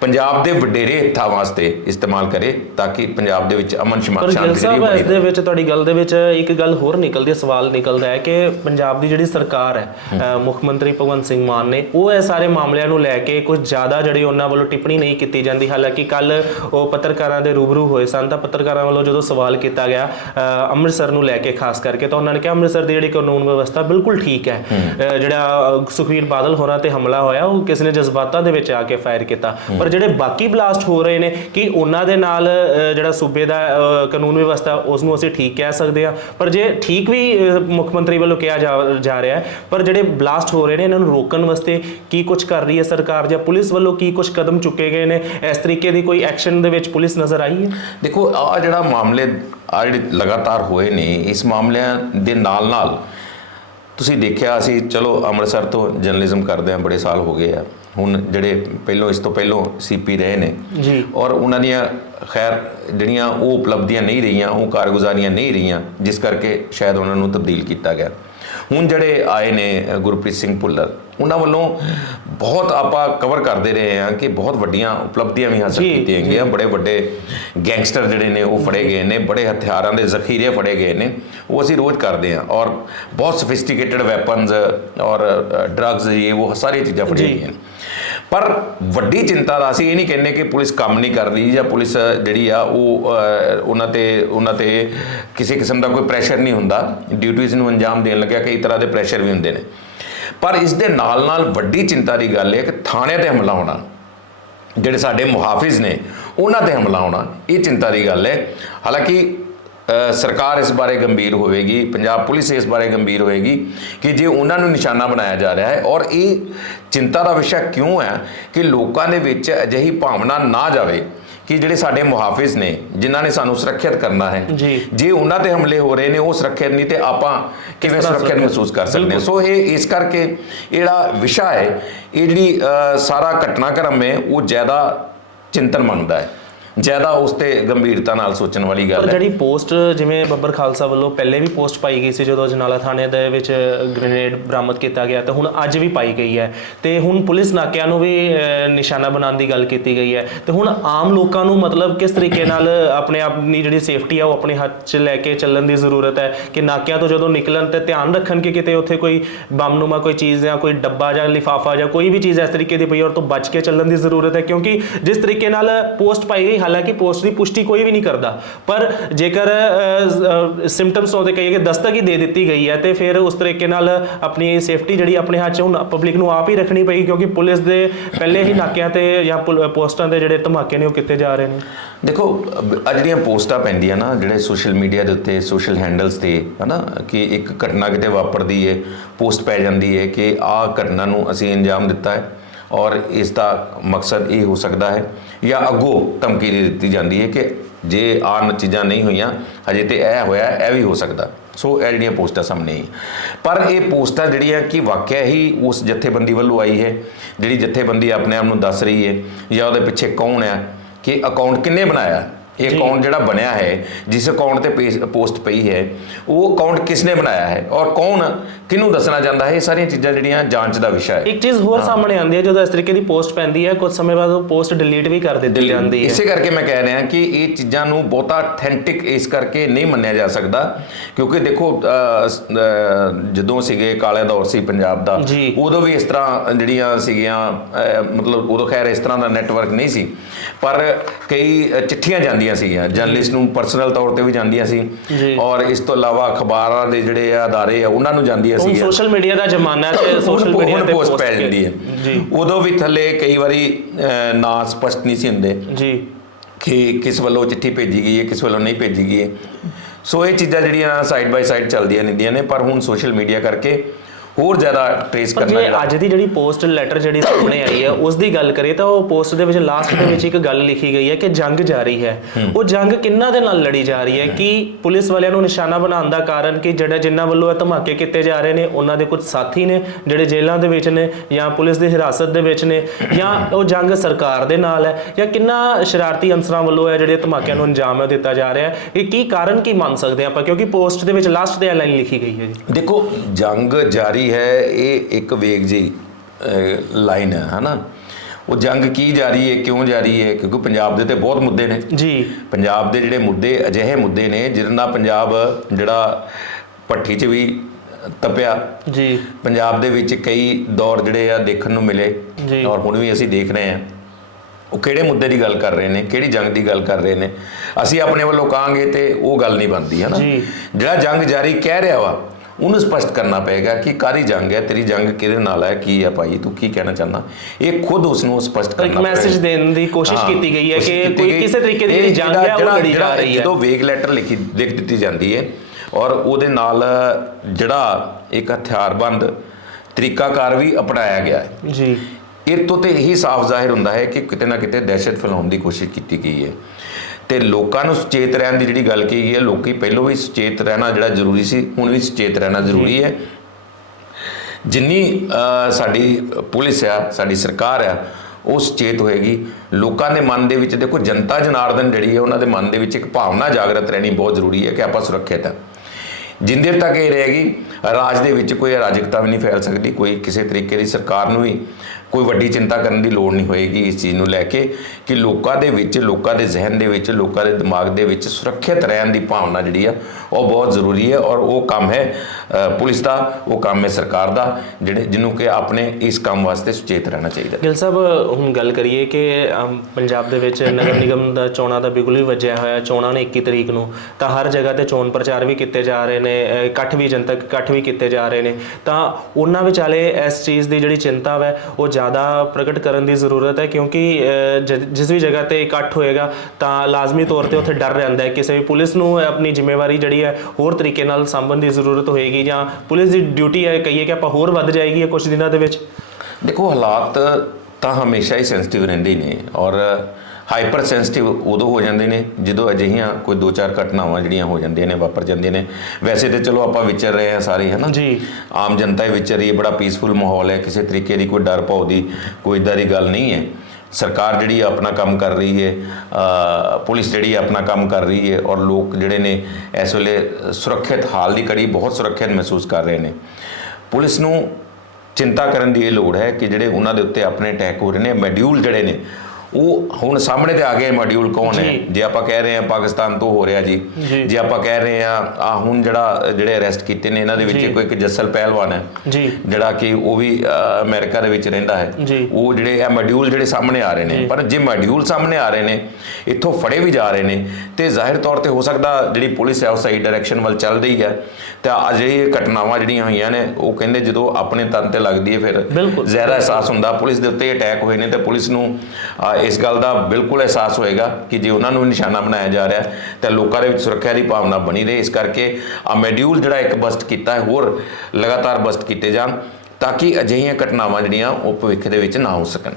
ਪੰਜਾਬ ਦੇ ਵਡੇਰੇ ਹਿੱਤਾਂ ਵਾਸਤੇ ਇਸਤੇਮਾਲ ਕਰੇ ਤਾਂ ਕਿ ਪੰਜਾਬ ਦੇ ਵਿੱਚ ਅਮਨ ਸ਼ਾਂਤੀ ਜਿਹੜੀ ਬਣੀ ਇਸ ਦੇ ਵਿੱਚ ਤੁਹਾਡੀ ਗੱਲ ਦੇ ਵਿੱਚ ਇੱਕ ਗੱਲ ਹੋਰ ਨਿਕਲਦੀ ਹੈ ਸਵਾਲ ਨਿਕਲਦਾ ਹੈ ਕਿ ਪੰਜਾਬ ਦੀ ਜਿਹੜੀ ਸਰਕਾਰ ਹੈ ਮੁੱਖ ਮੰਤਰੀ ਭਗਵੰਤ ਸਿੰਘ ਮਾਨ ਨੇ ਉਹ ਇਹ ਸਾਰੇ ਮਾਮਲਿਆਂ ਨੂੰ ਲੈ ਕੇ ਕੁਝ ਜ਼ਿਆਦਾ ਜਿਹੜੀ ਉਹਨਾਂ ਵੱਲੋਂ ਟਿੱਪਣੀ ਨਹੀਂ ਕੀਤੀ ਜਾਂਦੀ। ਹਾਲਾਂਕਿ ਕੱਲ ਉਹ ਪੱਤਰਕਾਰਾਂ ਦੇ ਰੂਬਰੂ ਹੋਏ ਸਨ ਤਾਂ ਪੱਤਰਕਾਰਾਂ ਵੱਲੋਂ ਜਦੋਂ ਸਵਾਲ ਕੀਤਾ ਗਿਆ ਅ, ਅੰਮ੍ਰਿਤਸਰ ਨੂੰ ਲੈ ਕੇ ਖਾਸ ਕਰਕੇ ਤਾਂ ਉਹਨਾਂ ਨੇ ਕਿਹਾ ਅੰਮ੍ਰਿਤਸਰ ਦੀ ਜਿਹੜੀ ਕਾਨੂੰਨ ਵਿਵਸਥਾ ਬਿਲਕੁਲ ਠੀਕ ਹੈ। ਜਿਹੜਾ ਅ, ਸੁਖਬੀਰ ਬਾਦਲ ਹੋਰਾਂ ਤੇ ਹਮਲਾ ਹੋਇਆ ਉਹ ਕਿਸੇ ਨੇ ਜਜ਼ਬਾਤਾਂ ਦੇ ਵਿੱਚ ਆ ਕੇ ਫਾਇਰ ਕੀਤਾ। ਪਰ ਜਿਹੜੇ ਬਾਕੀ ਬਲਾਸਟ ਹੋ ਰਹੇ ਨੇ ਕਿ ਉਹਨਾਂ ਦੇ ਨਾਲ ਜਿਹੜਾ ਸੂਬੇ ਦਾ ਕਾਨੂੰਨ ਵਿਵਸਥਾ ਉਸ ਨੂੰ ਅਸੀਂ ਠੀਕ ਕਹਿ ਸਕਦੇ ਹਾਂ? ਪਰ ਜੇ ਠੀਕ ਵੀ ਮੁੱਖ ਮੰਤਰੀ ਵੱਲੋਂ ਕਿਹਾ ਜਾ ਜਾ ਰਿਹਾ ਹੈ ਪਰ ਜਿਹੜੇ ਬਲਾਸਟ ਹੋ ਰਹੇ ਨੇ ਇਹਨਾਂ ਨੂੰ ਰੋਕਣ ਵਾਸਤੇ ਕੀ ਕੁਝ ਕਰ ਰਹੀ ਹੈ ਸਰਕਾਰ ਜਾਂ ਪੁਲਿਸ ਵੱਲੋਂ ਕੀ ਕੁਝ ਕਦਮ ਚੁੱਕੇ ਗਏ ਨੇ? ਇਸ ਤਰੀਕੇ ਦੀ ਕੋਈ ਐਕਸ਼ਨ ਦੇ ਵਿੱਚ ਪੁਲਿਸ ਨਜ਼ਰ ਆਈ ਹੈ? ਦੇਖੋ ਆ ਜਿਹੜਾ ਮਾਮਲੇ ਆ ਜਿਹੜੇ ਲਗਾਤਾਰ ਹੋਏ ਨੇ ਇਸ ਮਾਮਲਿਆਂ ਦੇ ਨਾਲ ਨਾਲ ਤੁਸੀਂ ਦੇਖਿਆ ਅਸੀਂ ਚਲੋ ਅੰਮ੍ਰਿਤਸਰ ਤੋਂ ਜਰਨਲਿਜ਼ਮ ਕਰਦੇ ਆ ਬੜੇ ਸਾਲ ਹੋ ਗਏ ਆ। ਹੁਣ ਜਿਹੜੇ ਪਹਿਲੋਂ ਇਸ ਤੋਂ ਪਹਿਲੋਂ ਸੀਪੀ ਰਹੇ ਨੇ। ਜੀ। ਔਰ ਉਹਨਾਂ ਦੀਆਂ ਖੈਰ ਜਿਹੜੀਆਂ ਉਹ ਉਪਲਬਧੀਆਂ ਨਹੀਂ ਰਹੀਆਂ ਉਹ ਕਾਰਗੁਜ਼ਾਰੀਆਂ ਨਹੀਂ ਰਹੀਆਂ ਜਿਸ ਕਰਕੇ ਸ਼ਾਇਦ ਉਹਨਾਂ ਨੂੰ ਤਬਦੀਲ ਕੀਤਾ ਗਿਆ। ਹੁਣ ਜਿਹੜੇ ਆਏ ਨੇ ਗੁਰਪ੍ਰੀਤ ਸਿੰਘ ਭੁੱਲਰ ਉਹਨਾਂ ਵੱਲੋਂ ਬਹੁਤ ਆਪਾਂ ਕਵਰ ਕਰਦੇ ਰਹੇ ਹਾਂ ਕਿ ਬਹੁਤ ਵੱਡੀਆਂ ਉਪਲਬਧੀਆਂ ਵੀ ਹਾਸਲ ਕੀਤੀਆਂ ਗਈਆਂ ਬੜੇ ਵੱਡੇ ਗੈਂਗਸਟਰ ਜਿਹੜੇ ਨੇ ਉਹ ਫੜੇ ਗਏ ਨੇ ਬੜੇ ਹਥਿਆਰਾਂ ਦੇ ਜ਼ਖੀਰੇ ਫੜੇ ਗਏ ਨੇ ਉਹ ਅਸੀਂ ਰੋਜ਼ ਕਰਦੇ ਹਾਂ ਔਰ ਬਹੁਤ ਸਫਿਸਟੀਕੇਟਡ ਵੈਪਨਸ ਔਰ ਡਰੱਗਸ ਇਹ ਉਹ ਸਾਰੀਆਂ ਚੀਜ਼ਾਂ ਫੜੀਆਂ। ਗਈਆਂ ਨੇ। ਪਰ ਵੱਡੀ ਚਿੰਤਾ ਦਾ ਅਸੀਂ ਇਹ ਨਹੀਂ ਕਹਿੰਦੇ ਕਿ ਪੁਲਿਸ ਕੰਮ ਨਹੀਂ ਕਰ ਰਹੀ ਜਾਂ ਪੁਲਿਸ ਜਿਹੜੀ ਆ ਉਹ ਉਹਨਾਂ ਤੇ ਉਹਨਾਂ ਤੇ ਕਿਸੇ ਕਿਸਮ ਦਾ ਕੋਈ ਪ੍ਰੈਸ਼ਰ ਨਹੀਂ ਹੁੰਦਾ। ਡਿਊਟੀਆਂ ਨੂੰ ਅੰਜਾਮ ਦੇਣ ਲੱਗਿਆ, ਕਈ ਤਰ੍ਹਾਂ ਦੇ ਪ੍ਰੈਸ਼ਰ ਵੀ ਹੁੰਦੇ ਨੇ। ਪਰ ਇਸ ਦੇ ਨਾਲ ਨਾਲ ਵੱਡੀ ਚਿੰਤਾ ਦੀ ਗੱਲ ਹੈ ਕਿ ਥਾਣੇ ਤੇ ਹਮਲਾ ਹੋਣਾ, ਜਿਹੜੇ ਸਾਡੇ ਮੁਹਾਫਿਜ਼ ਨੇ, ਉਹਨਾਂ ਤੇ ਹਮਲਾ ਹੋਣਾ, ਇਹ ਚਿੰਤਾ ਦੀ ਗੱਲ ਹੈ। ਹਾਲਾਂਕਿ ਸਰਕਾਰ ਇਸ ਬਾਰੇ ਗੰਭੀਰ ਹੋਵੇਗੀ ਪੰਜਾਬ ਪੁਲਿਸ ਇਸ ਬਾਰੇ ਗੰਭੀਰ ਹੋਵੇਗੀ ਕਿ ਜੇ ਉਹਨਾਂ ਨੂੰ ਨਿਸ਼ਾਨਾ ਬਣਾਇਆ ਜਾ ਰਿਹਾ ਹੈ ਔਰ ਇਹ ਚਿੰਤਾ ਦਾ ਵਿਸ਼ਾ ਕਿਉਂ ਹੈ ਕਿ ਲੋਕਾਂ ਦੇ ਵਿੱਚ ਅਜਿਹੀ ਭਾਵਨਾ ਨਾ ਜਾਵੇ ਕਿ ਜਿਹੜੇ ਸਾਡੇ ਮੁਹਾਫਿਜ਼ ਨੇ ਜਿਨ੍ਹਾਂ ਨੇ ਸਾਨੂੰ ਸੁਰੱਖਿਅਤ ਕਰਨਾ ਹੈ ਜੀ। ਉਹਨਾਂ ਤੇ ਹਮਲੇ ਹੋ ਰਹੇ ਨੇ ਉਹ ਸੁਰੱਖਿਅਤ ਨਹੀਂ ਤੇ ਆਪਾਂ ਕਿਵੇਂ ਸੁਰੱਖਿਅਤ? ਮਹਿਸੂਸ ਕਰ ਸਕਦੇ। ਸੋ ਇਹ ਇਸ ਕਰਕੇ ਜਿਹੜਾ ਵਿਸ਼ਾ ਹੈ ਇਹ ਜਿਹੜੀ ਸਾਰਾ ਘਟਨਾਕ੍ਰਮ ਹੈ ਉਹ ਜ਼ਿਆਦਾ ਚਿੰਤਨ ਮੰਗਦਾ ਹੈ ਜ਼ਿਆਦਾ ਉਸ ਤੇ ਗੰਭੀਰਤਾ ਨਾਲ ਸੋਚਣ ਵਾਲੀ ਗੱਲ ਹੈ। ਜਿਹੜੀ ਪੋਸਟ ਜਿਵੇਂ ਬੱਬਰ ਖਾਲਸਾ ਵੱਲੋਂ ਪਹਿਲੇ ਵੀ ਪੋਸਟ ਪਾਈ ਗਈ ਸੀ ਜਦੋਂ ਜਨਾਲਾ ਥਾਣੇ ਦੇ ਵਿੱਚ ਗ੍ਰੇਨੇਡ ਬਰਾਮਦ ਕੀਤਾ ਗਿਆ ਤੇ ਹੁਣ ਅੱਜ ਵੀ ਪਾਈ ਗਈ ਹੈ। ਤੇ ਹੁਣ ਪੁਲਿਸ ਨਾਕਿਆਂ ਨੂੰ ਵੀ ਨਿਸ਼ਾਨਾ ਬਣਾਉਣ ਦੀ ਗੱਲ ਕੀਤੀ ਗਈ ਹੈ। ਤੇ ਹੁਣ ਆਮ ਲੋਕਾਂ ਨੂੰ ਮਤਲਬ ਕਿਸ ਤਰੀਕੇ ਨਾਲ ਆਪਣੇ ਆਪਣੀ ਜਿਹੜੀ ਸੇਫਟੀ ਆ ਉਹ ਆਪਣੇ ਹੱਥ 'ਚ ਲੈ ਕੇ ਚੱਲਣ ਦੀ ਜ਼ਰੂਰਤ ਹੈ? ਕਿ ਨਾਕਿਆਂ ਤੋਂ ਜਦੋਂ ਨਿਕਲਣ ਤੇ ਧਿਆਨ ਰੱਖਣ ਕਿ ਕਿਤੇ ਉੱਥੇ ਕੋਈ ਬੰਮਨੁਮਾ ਕੋਈ ਚੀਜ਼ ਜਾਂ ਕੋਈ ਡੱਬਾ ਜਾਂ ਲਿਫਾਫਾ ਜਾਂ ਕੋਈ ਵੀ ਚੀਜ਼ ਇਸ ਤਰੀਕੇ ਦੀ ਪਈ ਔਰ ਤੋਂ ਬਚ ਕੇ ਚੱਲਣ ਦੀ ਜ਼ਰੂਰਤ ਹੈ? ਕਿਉਂਕਿ ਜਿਸ ਤਰੀਕੇ ਨਾਲ ਪੋਸਟ ਪਾਈ ਗਈ ਹਾਲਾਂਕਿ ਪੋਸਟ ਦੀ ਪੁਸ਼ਟੀ ਕੋਈ ਵੀ ਨਹੀਂ ਕਰਦਾ, ਪਰ ਜੇਕਰ ਸਿੰਪਟਮਸ ਉਹਦੇ ਕਹੀਏ ਕਿ ਦਸਤਕ ਹੀ ਦੇ ਦਿੱਤੀ ਗਈ ਹੈ, ਤੇ ਫਿਰ ਉਸ ਤਰੀਕੇ ਨਾਲ ਆਪਣੀ ਸੇਫਟੀ ਜਿਹੜੀ ਆਪਣੇ ਹੱਥ 'ਚ ਹੁਣ ਪਬਲਿਕ ਨੂੰ ਆਪ ਹੀ ਰੱਖਣੀ ਪਈ ਕਿਉਂਕਿ ਪੁਲਿਸ ਦੇ ਪਹਿਲੇ ਹੀ ਨਾਕਿਆਂ ਤੇ ਜਾਂ ਪੁਲ- ਪੋਸਟਾਂ 'ਤੇ ਜਿਹੜੇ ਧਮਾਕੇ ਨੇ ਉਹ ਕਿੱਥੇ ਜਾ ਰਹੇ ਨੇ। ਦੇਖੋ ਅ ਜਿਹੜੀਆਂ ਪੋਸਟਾਂ ਪੈਂਦੀਆਂ ਨਾ, ਜਿਹੜੇ ਸੋਸ਼ਲ ਮੀਡੀਆ ਦੇ ਉੱਤੇ ਸੋਸ਼ਲ ਹੈਂਡਲਸ ਤੇ, ਹਨਾ, ਕਿ ਇੱਕ ਘਟਨਾ ਕਿਤੇ ਵਾਪਰਦੀ ਹੈ ਪੋਸਟ ਪੈ ਜਾਂਦੀ ਹੈ ਕਿ ਆਹ ਘਟਨਾ ਨੂੰ ਅਸੀਂ ਅੰਜਾਮ ਦਿੱਤਾ ਹੈ ਔਰ ਇਸ ਦਾ ਮਕਸਦ ਇਹ ਹੋ ਸਕਦਾ ਹੈ ਜਾਂ ਅੱਗੋਂ ਧਮਕੀ ਦਿੱਤੀ ਜਾਂਦੀ ਹੈ ਕਿ ਜੇ ਆਹ ਚੀਜ਼ਾਂ ਨਹੀਂ ਹੋਈਆਂ ਹਜੇ ਤੇ ਇਹ ਹੋਇਆ ਇਹ ਵੀ ਹੋ ਸਕਦਾ। ਸੋ ਇਹ ਜਿਹੜੀਆਂ ਪੋਸਟਾਂ ਸਾਹਮਣੇ ਆਈ ਪਰ ਇਹ ਪੋਸਟਾਂ ਜਿਹੜੀਆਂ ਕਿ ਵਾਕਿਆ ਹੀ ਉਸ ਜਥੇਬੰਦੀ ਵੱਲੋਂ ਆਈ ਹੈ ਜਿਹੜੀ ਜਥੇਬੰਦੀ ਆਪਣੇ ਆਪ ਨੂੰ ਦੱਸ ਰਹੀ ਹੈ ਜਾਂ ਉਹਦੇ ਪਿੱਛੇ ਕੌਣ ਹੈ ਕਿ ਅਕਾਊਂਟ ਕਿੰਨੇ ਬਣਾਇਆ? ਇਹ। ਅਕਾਊਂਟ ਜਿਹੜਾ ਬਣਿਆ ਹੈ ਜਿਸ ਅਕਾਊਂਟ ਤੇ ਪੋਸਟ ਪਈ ਹੈ ਉਹ ਅਕਾਊਂਟ ਕਿਸਨੇ ਬਣਾਇਆ ਹੈ ਔਰ ਕੌਣ ਕਿਹਨੂੰ ਦੱਸਣਾ ਚਾਹੁੰਦਾ ਹੈ? ਇਹ ਸਾਰੀਆਂ ਚੀਜ਼ਾਂ ਜਿਹੜੀਆਂ ਜਾਂਚ ਦਾ ਵਿਸ਼ਾ ਹੈ। ਇੱਕ ਚੀਜ਼ ਹੋਰ ਸਾਹਮਣੇ ਆਉਂਦੀ ਹੈ ਜਦੋਂ ਇਸ ਤਰੀਕੇ ਦੀ ਪੋਸਟ ਪੈਂਦੀ ਹੈ ਕੁਝ ਸਮੇਂ ਬਾਅਦ ਉਹ ਪੋਸਟ ਡਿਲੀਟ ਵੀ ਕਰ ਦਿੱਤੀ ਜਾਂਦੀ ਹੈ। ਇਸੇ ਕਰਕੇ ਮੈਂ ਕਹਿ ਰਿਹਾ ਕਿ ਇਹ ਚੀਜ਼ਾਂ ਨੂੰ ਬਹੁਤਾ ਅਥੈਂਟਿਕ ਇਸ ਕਰਕੇ ਨਹੀਂ ਮੰਨਿਆ ਜਾ ਸਕਦਾ ਕਿਉਂਕਿ ਦੇਖੋ ਜਦੋਂ ਸੀਗੇ ਕਾਲੇ ਦੌਰ ਸੀ ਪੰਜਾਬ ਦਾ। ਉਦੋਂ ਵੀ ਇਸ ਤਰ੍ਹਾਂ ਜਿਹੜੀਆਂ ਸੀਗੀਆਂ ਮਤਲਬ ਉਦੋਂ ਖੈਰ ਇਸ ਤਰ੍ਹਾਂ ਦਾ ਨੈਟਵਰਕ ਨਹੀਂ ਸੀ ਪਰ ਕਈ ਚਿੱਠੀਆਂ ਜਾਂਦੀਆਂ ਸੀਗੀਆਂ ਜਰਨਲਿਸਟ ਨੂੰ ਪਰਸਨਲ ਤੌਰ ਤੇ ਵੀ ਜਾਂਦੀਆਂ ਸੀ। ਔਰ ਇਸ ਤੋਂ ਇਲਾਵਾ ਅਖਬਾਰਾਂ ਦੇ ਜਿਹੜੇ ਆ ਅਦਾਰੇ ਆ ਉਹਨਾਂ ਨੂੰ ਜਾਂਦੀਆਂ ਹੁਣ ਸੀਗੀਆਂ। ਸੋਸ਼ਲ ਮੀਡੀਆ ਦਾ ਜ਼ਮਾਨਾ ਹੈ ਤੇ ਸੋਸ਼ਲ ਮੀਡੀਆ ਤੇ ਪੋਸਟ ਪੈ ਜਾਂਦੀ ਹੈ। ਜੀ। ਉਦੋਂ ਵੀ ਥੱਲੇ ਕਈ ਵਾਰੀ ਨਾਂ ਸਪਸ਼ਟ ਨਹੀਂ ਸੀ ਹੁੰਦੇ ਜੀ। ਕਿ ਕਿਸ ਵੱਲੋਂ ਚਿੱਠੀ ਭੇਜੀ ਗਈ ਹੈ ਕਿਸ ਵੱਲੋਂ ਨਹੀਂ ਭੇਜੀ ਗਈ ਹੈ। ਸੋ ਇਹ ਚੀਜ਼ਾਂ ਜਿਹੜੀਆਂ ਸਾਈਡ ਬਾਈ ਸਾਈਡ ਚੱਲਦੀਆਂ ਰਹਿੰਦੀਆਂ ਨੇ ਪਰ ਹੁਣ ਸੋਸ਼ਲ ਮੀਡੀਆ ਕਰਕੇ ਹੋਰ ਜ਼ਿਆਦਾ ਟ੍ਰੇਸ ਕਰਨਾ ਜੇ ਜਿਹੜਾ ਅੱਜ ਦੀ ਜਿਹੜੀ ਪੋਸਟ ਲੈਟਰ ਜਿਹੜੀ ਸਾਹਮਣੇ ਆਈ ਹੈ ਉਸ ਦੀ ਗੱਲ ਕਰੀਏ ਤਾਂ ਉਹ ਪੋਸਟ ਦੇ ਵਿੱਚ ਲਾਸਟ ਦੇ ਵਿੱਚ ਇੱਕ ਗੱਲ ਲਿਖੀ ਗਈ ਹੈ ਕਿ ਜੰਗ ਜਾਰੀ ਹੈ। ਉਹ ਜੰਗ ਕਿੰਨਾ ਦੇ ਨਾਲ ਲੜੀ ਜਾ ਰਹੀ ਹੈ ਕਿ ਪੁਲਿਸ ਵਾਲਿਆਂ ਨੂੰ ਨਿਸ਼ਾਨਾ ਬਣਾਉਣ ਦਾ ਕਾਰਨ ਕਿ ਜਿਹੜਾ ਜਿਨ੍ਹਾਂ ਵੱਲੋਂ ਇਹ ਧਮਾਕੇ ਕੀਤੇ ਜਾ ਰਹੇ ਨੇ ਉਹਨਾਂ ਦੇ ਕੁਝ ਸਾਥੀ ਨੇ ਜਿਹੜੇ ਜੇਲ੍ਹਾਂ ਦੇ ਵਿੱਚ ਨੇ ਜਾਂ ਪੁਲਿਸ ਦੀ ਹਿਰਾਸਤ ਦੇ ਵਿੱਚ ਨੇ ਜਾਂ ਉਹ ਜੰਗ ਸਰਕਾਰ ਦੇ ਨਾਲ ਹੈ ਜਾਂ ਕਿੰਨਾ ਸ਼ਰਾਰਤੀ ਅੰਸਰਾਂ ਵੱਲੋਂ ਹੈ ਜਿਹੜੇ ਧਮਾਕਿਆਂ ਨੂੰ ਅੰਜਾਮ ਹੈ ਦਿੱਤਾ ਜਾ ਰਿਹਾ ਹੈ ਇਹ ਕੀ ਕਾਰਨ ਕੀ ਮੰਨ ਸਕਦੇ ਹਾਂ ਆਪਾਂ? ਕਿਉਂਕਿ ਪੋਸਟ ਦੇ ਵਿੱਚ ਲਾਸਟ ਤੇ ਇਹ ਲਾਈਨ ਲਿਖੀ ਗਈ ਹੈ ਜੀ। ਦੇਖੋ ਜੰਗ ਜਾਰੀ ਹੈ ਇਹ ਇੱਕ ਵੇਗ ਜੀ ਲਾਈਨ ਹੈ ਹਨਾ? ਉਹ ਜੰਗ ਕੀ ਜਾਰੀ ਹੈ ਕਿਉਂ ਜਾਰੀ ਹੈ? ਕਿਉਂਕਿ ਪੰਜਾਬ ਦੇ ਤੇ ਬਹੁਤ ਮੁੱਦੇ ਨੇ। ਜੀ। ਪੰਜਾਬ ਦੇ ਜਿਹੜੇ ਮੁੱਦੇ ਅਜਿਹੇ ਮੁੱਦੇ ਨੇ ਜਿਹਨਾਂ ਪੰਜਾਬ ਜਿਹੜਾ ਭੱਠੀ 'ਚ ਵੀ ਤਪਿਆ। ਜੀ। ਪੰਜਾਬ ਦੇ ਵਿੱਚ ਕਈ ਦੌਰ ਜਿਹੜੇ ਆ ਦੇਖਣ ਨੂੰ ਮਿਲੇ। ਔਰ ਹੁਣ ਵੀ ਅਸੀਂ ਦੇਖ ਰਹੇ ਹਾਂ। ਉਹ ਕਿਹੜੇ ਮੁੱਦੇ ਦੀ ਗੱਲ ਕਰ ਰਹੇ ਨੇ ਕਿਹੜੀ ਜੰਗ ਦੀ ਗੱਲ ਕਰ ਰਹੇ ਨੇ? ਅਸੀਂ ਆਪਣੇ ਵੱਲੋਂ ਕਹਾਂਗੇ ਤੇ ਉਹ ਗੱਲ ਨਹੀਂ ਬਣਦੀ ਹੈ ਨਾ। ਜਿਹੜਾ ਜੰਗ ਜਾਰੀ ਕਹਿ ਰਿਹਾ ਵਾ ਉਹਨੂੰ ਸਪਸ਼ਟ ਕਰਨਾ ਪਏਗਾ ਕਿ ਕਾਰੀ ਜੰਗ ਹੈ ਤੇਰੀ ਜੰਗ ਕਿਹਦੇ ਨਾਲ ਹੈ ਕੀ ਹੈ ਭਾਈ ਤੂੰ ਕੀ ਕਹਿਣਾ ਚਾਹੁੰਦਾ? ਇਹ ਖੁਦ ਉਸ ਨੂੰ ਸਪਸ਼ਟ ਇੱਕ ਕਰਨਾ ਮੈਸੇਜ ਦੇਣ ਦੀ ਕੋਸ਼ਿਸ਼ ਕੀਤੀ ਗਈ ਹੈ ਕਿ ਕੋਈ। ਕਿਸੇ ਤਰੀਕੇ ਦੀ ਜੰਗ ਹੈ ਉਹ ਲੜੀ ਜਾ ਰਹੀ ਹੈ। ਜਦੋਂ ਵੇਗ ਲੈਟਰ ਲਿਖੀ ਲਿਖ ਦਿੱਤੀ ਜਾਂਦੀ ਹੈ ਔਰ ਉਹਦੇ ਨਾਲ ਜਿਹੜਾ ਇੱਕ ਹਥਿਆਰਬੰਦ ਤਰੀਕਾਕਾਰ ਵੀ ਅਪਣਾਇਆ ਗਿਆ ਹੈ। ਜੀ। ਇਹ ਤੋਂ ਤੇ ਇਹੀ ਸਾਫ਼ ਜ਼ਾਹਿਰ ਹੁੰਦਾ ਹੈ ਕਿ ਕਿਤੇ ਨਾ ਕਿਤੇ ਦਹਿਸ਼ਤ ਫੈਲਾਉਣ ਦੀ ਕੋਸ਼ਿਸ਼ ਕੀਤੀ ਗਈ ਹੈ। ਤੇ ਲੋਕਾਂ ਨੂੰ ਸੁਚੇਤ ਰਹਿਣ ਦੀ ਜਿਹੜੀ ਗੱਲ ਕੀਤੀ ਗਈ ਹੈ ਲੋਕੀ ਪਹਿਲਾਂ ਵੀ ਸੁਚੇਤ ਰਹਿਣਾ ਜਿਹੜਾ ਜ਼ਰੂਰੀ ਸੀ ਹੁਣ ਵੀ ਸੁਚੇਤ ਰਹਿਣਾ ਜ਼ਰੂਰੀ ਹੈ। ਜਿੰਨੀ ਸਾਡੀ ਪੁਲਿਸ ਆ ਸਾਡੀ ਸਰਕਾਰ ਆ ਉਹ ਸੁਚੇਤ ਹੋਏਗੀ। ਲੋਕਾਂ ਦੇ ਮਨ ਦੇ ਵਿੱਚ ਦੇਖੋ ਜਨਤਾ ਜਨਾਰਦਨ ਜਿਹੜੀ ਹੈ ਉਹਨਾਂ ਦੇ ਮਨ ਦੇ ਵਿੱਚ ਇੱਕ ਭਾਵਨਾ ਜਾਗਰਤ ਰਹਿਣੀ ਬਹੁਤ ਜ਼ਰੂਰੀ ਹੈ ਕਿ ਆਪਾਂ ਸੁਰੱਖਿਅਤ ਹਾਂ ਜਿੰਦੇ ਤੱਕ ਇਹ ਰਹੇਗੀ ਰਾਜ ਦੇ ਵਿੱਚ ਕੋਈ ਅਰਾਜਕਤਾ ਵੀ ਨਹੀਂ ਫੈਲ ਸਕਦੀ ਕੋਈ ਕਿਸੇ ਤਰੀਕੇ ਦੀ ਸਰਕਾਰ ਨੂੰ ਵੀ ਕੋਈ ਵੱਡੀ ਚਿੰਤਾ ਕਰਨ ਦੀ ਲੋੜ ਨਹੀਂ ਹੋਏਗੀ ਇਸ ਚੀਜ਼ ਨੂੰ ਲੈ ਕੇ ਕਿ ਲੋਕਾਂ ਦੇ ਵਿੱਚ, ਲੋਕਾਂ ਦੇ ਜ਼ਿਹਨ ਦੇ ਵਿੱਚ, ਲੋਕਾਂ ਦੇ ਦਿਮਾਗ ਦੇ ਵਿੱਚ ਸੁਰੱਖਿਅਤ ਰਹਿਣ ਦੀ ਭਾਵਨਾ ਜਿਹੜੀ ਆ ਉਹ ਬਹੁਤ ਜ਼ਰੂਰੀ ਹੈ ਔਰ ਉਹ ਕੰਮ ਹੈ ਪੁਲਿਸ ਦਾ, ਉਹ ਕੰਮ ਹੈ ਸਰਕਾਰ ਦਾ, ਜਿਹੜੇ, ਜਿਹਨੂੰ ਕਿ ਆਪਣੇ ਇਸ ਕੰਮ ਵਾਸਤੇ ਸੁਚੇਤ ਰਹਿਣਾ ਚਾਹੀਦਾ ਗਿਲ ਸਾਹਿਬ, ਹੁਣ ਗੱਲ ਕਰੀਏ ਕਿ ਪੰਜਾਬ ਦੇ ਵਿੱਚ ਨਗਰ ਨਿਗਮ ਦਾ ਚੋਣਾਂ ਦਾ ਬਿਗੁਲ ਵੀ ਵੱਜਿਆ ਹੋਇਆ, ਚੋਣਾਂ ਨੇ 21 ਤਰੀਕ ਨੂੰ, ਤਾਂ ਹਰ ਜਗ੍ਹਾ ਤੇ ਚੋਣ ਪ੍ਰਚਾਰ ਵੀ ਕੀਤੇ ਜਾ ਰਹੇ ਨੇ ਇਕੱਠ ਵੀ ਜਨਤਕ ਇਕੱਠ ਵੀ ਕੀਤੇ ਜਾ ਰਹੇ ਨੇ, ਤਾਂ ਉਹਨਾਂ ਵਿਚਾਲੇ ਇਸ ਚੀਜ਼ ਦੀ ਜਿਹੜੀ ਚਿੰਤਾ ਹੈ ਉਹ ਜ਼ਿਆਦਾ ਪ੍ਰਗਟ ਕਰਨ ਦੀ ਜ਼ਰੂਰਤ ਹੈ, ਕਿਉਂਕਿ ਜ- ਜਿਸ ਵੀ ਜਗ੍ਹਾ ਤੇ ਇਕੱਠ ਹੋਏਗਾ, ਤਾਂ ਲਾਜ਼ਮੀ ਤੌਰ ਤੇ ਉੱਥੇ ਡਰ ਰਹਿੰਦਾ ਹੈ, ਕਿਸੇ ਵੀ ਪੁਲਿਸ ਨੂੰ ਆਪਣੀ ਜ਼ਿੰਮੇਵਾਰੀ ਜਿਹੜੀ ਹੈ ਹੋਰ ਤਰੀਕੇ ਨਾਲ ਸੰਭਣ ਦੀ ਜ਼ਰੂਰਤ ਹੋਏਗੀ ਜਾਂ ਪੁਲਿਸ ਦੀ ਡਿਊਟੀ ਹੈ ਕਹੀਏ ਕਿ ਆਪਾਂ ਹੋਰ ਵੱਧ ਜਾਏਗੀ ਇਹ ਕੁਝ ਦਿਨਾਂ ਦੇ ਵਿੱਚ? ਦੇਖੋ ਹਾਲਾਤ ਤਾਂ ਹਮੇਸ਼ਾ ਹੀ ਸੈਂਸਿਟਿਵ ਰਹਿੰਦੇ ਨੇ ਔਰ ਹਾਈਪਰ ਸੈਂਸਿਟਿਵ ਉਦੋਂ ਹੋ ਜਾਂਦੇ ਨੇ ਜਦੋਂ ਅਜਿਹੀਆਂ ਕੋਈ ਦੋ ਚਾਰ ਘਟਨਾਵਾਂ ਜਿਹੜੀਆਂ ਹੋ ਜਾਂਦੀਆਂ ਨੇ ਵਾਪਰ ਜਾਂਦੀਆਂ ਨੇ। ਵੈਸੇ ਤੇ ਚਲੋ ਆਪਾਂ ਵਿਚਰ ਰਹੇ ਹਾਂ ਸਾਰੇ ਹਨਾ? ਜੀ। ਆਮ ਜਨਤਾ ਹੀ ਵਿਚਰ ਰਹੀ ਹੈ ਬੜਾ ਪੀਸਫੁਲ ਮਾਹੌਲ ਹੈ ਕਿਸੇ ਤਰੀਕੇ ਦੀ ਕੋਈ ਡਰ ਪਾਉ ਦੀ ਕੋਈ ਇਦਾਂ ਦੀ ਗੱਲ ਨਹੀਂ ਹੈ। ਸਰਕਾਰ ਜਿਹੜੀ ਆ ਆਪਣਾ ਕੰਮ ਕਰ ਰਹੀ ਹੈ ਪੁਲਿਸ ਜਿਹੜੀ ਆ ਆਪਣਾ ਕੰਮ ਕਰ ਰਹੀ ਹੈ ਔਰ ਲੋਕ ਜਿਹੜੇ ਨੇ ਇਸ ਵੇਲੇ ਸੁਰੱਖਿਅਤ ਹਾਲ ਦੀ ਕੜੀ ਬਹੁਤ ਸੁਰੱਖਿਅਤ ਮਹਿਸੂਸ ਕਰ ਰਹੇ ਨੇ। ਪੁਲਿਸ ਨੂੰ ਚਿੰਤਾ ਕਰਨ ਦੀ ਇਹ ਲੋੜ ਹੈ ਕਿ ਜਿਹੜੇ ਉਹਨਾਂ ਦੇ ਉੱਤੇ ਆਪਣੇ ਅਟੈਕ ਹੋ ਰਹੇ ਨੇ, ਮੈਡਿਊਲ ਜਿਹੜੇ ਨੇ ਉਹ ਹੁਣ ਸਾਹਮਣੇ ਤੇ ਆ ਗਏ ਮੋਡਿਊਲ ਕੌਣ ਹੈ ਜੀ। ਆਪਾਂ ਕਹਿ ਰਹੇ ਹਾਂ ਪਾਕਿਸਤਾਨ ਤੋਂ ਹੋ ਰਿਹਾ ਜੀ ਜੀ। ਆਪਾਂ ਕਹਿ ਰਹੇ ਹਾਂ ਆ ਹੁਣ ਜਿਹੜਾ ਜਿਹੜੇ ਅਰੈਸਟ ਕੀਤੇ ਨੇ ਇਹਨਾਂ ਦੇ ਵਿੱਚ। ਕੋਈ ਇੱਕ ਜੱਸਲ ਪਹਿਲਵਾਨ ਹੈ ਜੀ ਜਿਹੜਾ ਕਿ ਉਹ ਵੀ ਅਮਰੀਕਾ ਦੇ ਵਿੱਚ ਰਹਿੰਦਾ ਹੈ। ਉਹ ਜਿਹੜੇ ਇਹ ਮੋਡਿਊਲ ਜਿਹੜੇ ਸਾਹਮਣੇ ਆ ਰਹੇ ਨੇ ਪਰ ਜੇ ਮੋਡਿਊਲ ਸਾਹਮਣੇ ਆ ਰਹੇ ਨੇ ਇੱਥੋਂ ਫੜੇ ਵੀ ਜਾ ਰਹੇ ਨੇ ਤੇ ਜ਼ਾਹਿਰ ਤੌਰ ਤੇ ਹੋ ਸਕਦਾ ਜਿਹੜੀ ਪੁਲਿਸ ਹੈ ਉਹ ਸਹੀ ਡਾਇਰੈਕਸ਼ਨ ਵੱਲ ਚੱਲ ਰਹੀ ਹੈ ਤੇ ਅਜ ਇਹ ਘਟਨਾਵਾਂ ਜਿਹੜੀਆਂ ਹੋਈਆਂ ਨੇ ਉਹ ਕਹਿੰਦੇ ਜਦੋਂ ਆਪਣੇ ਤਨ ਤੇ ਲੱਗਦੀ ਹੈ ਫਿਰ। ਜ਼ਿਆਦਾ ਅਹਿਸਾਸ ਹੁੰਦਾ ਪੁਲਿਸ ਦੇ ਉੱਤੇ ਅਟੈਕ ਹੋਏ ਨੇ ਤੇ ਪੁਲਿਸ ਨੂੰ ਇਸ ਗੱਲ ਦਾ ਬਿਲਕੁਲ ਅਹਿਸਾਸ ਹੋਏਗਾ ਕਿ ਜੇ ਉਹਨਾਂ ਨੂੰ ਨਿਸ਼ਾਨਾ ਬਣਾਇਆ ਜਾ ਰਿਹਾ ਤਾਂ ਲੋਕਾਂ ਦੇ ਵਿੱਚ ਸੁਰੱਖਿਆ ਦੀ ਭਾਵਨਾ ਬਣੀ ਰਹੇ। ਇਸ ਕਰਕੇ ਆ ਮੈਡਿਊਲ ਜਿਹੜਾ ਇੱਕ ਬਸਟ ਕੀਤਾ ਹੈ, ਹੋਰ ਲਗਾਤਾਰ ਬਸਟ ਕੀਤੇ ਜਾਣ, ਤਾਂ ਕਿ ਅਜਿਹੀਆਂ ਘਟਨਾਵਾਂ ਜਿਹੜੀਆਂ ਉਹ ਭਵਿੱਖ ਦੇ ਵਿੱਚ ਨਾ ਹੋ ਸਕਣ।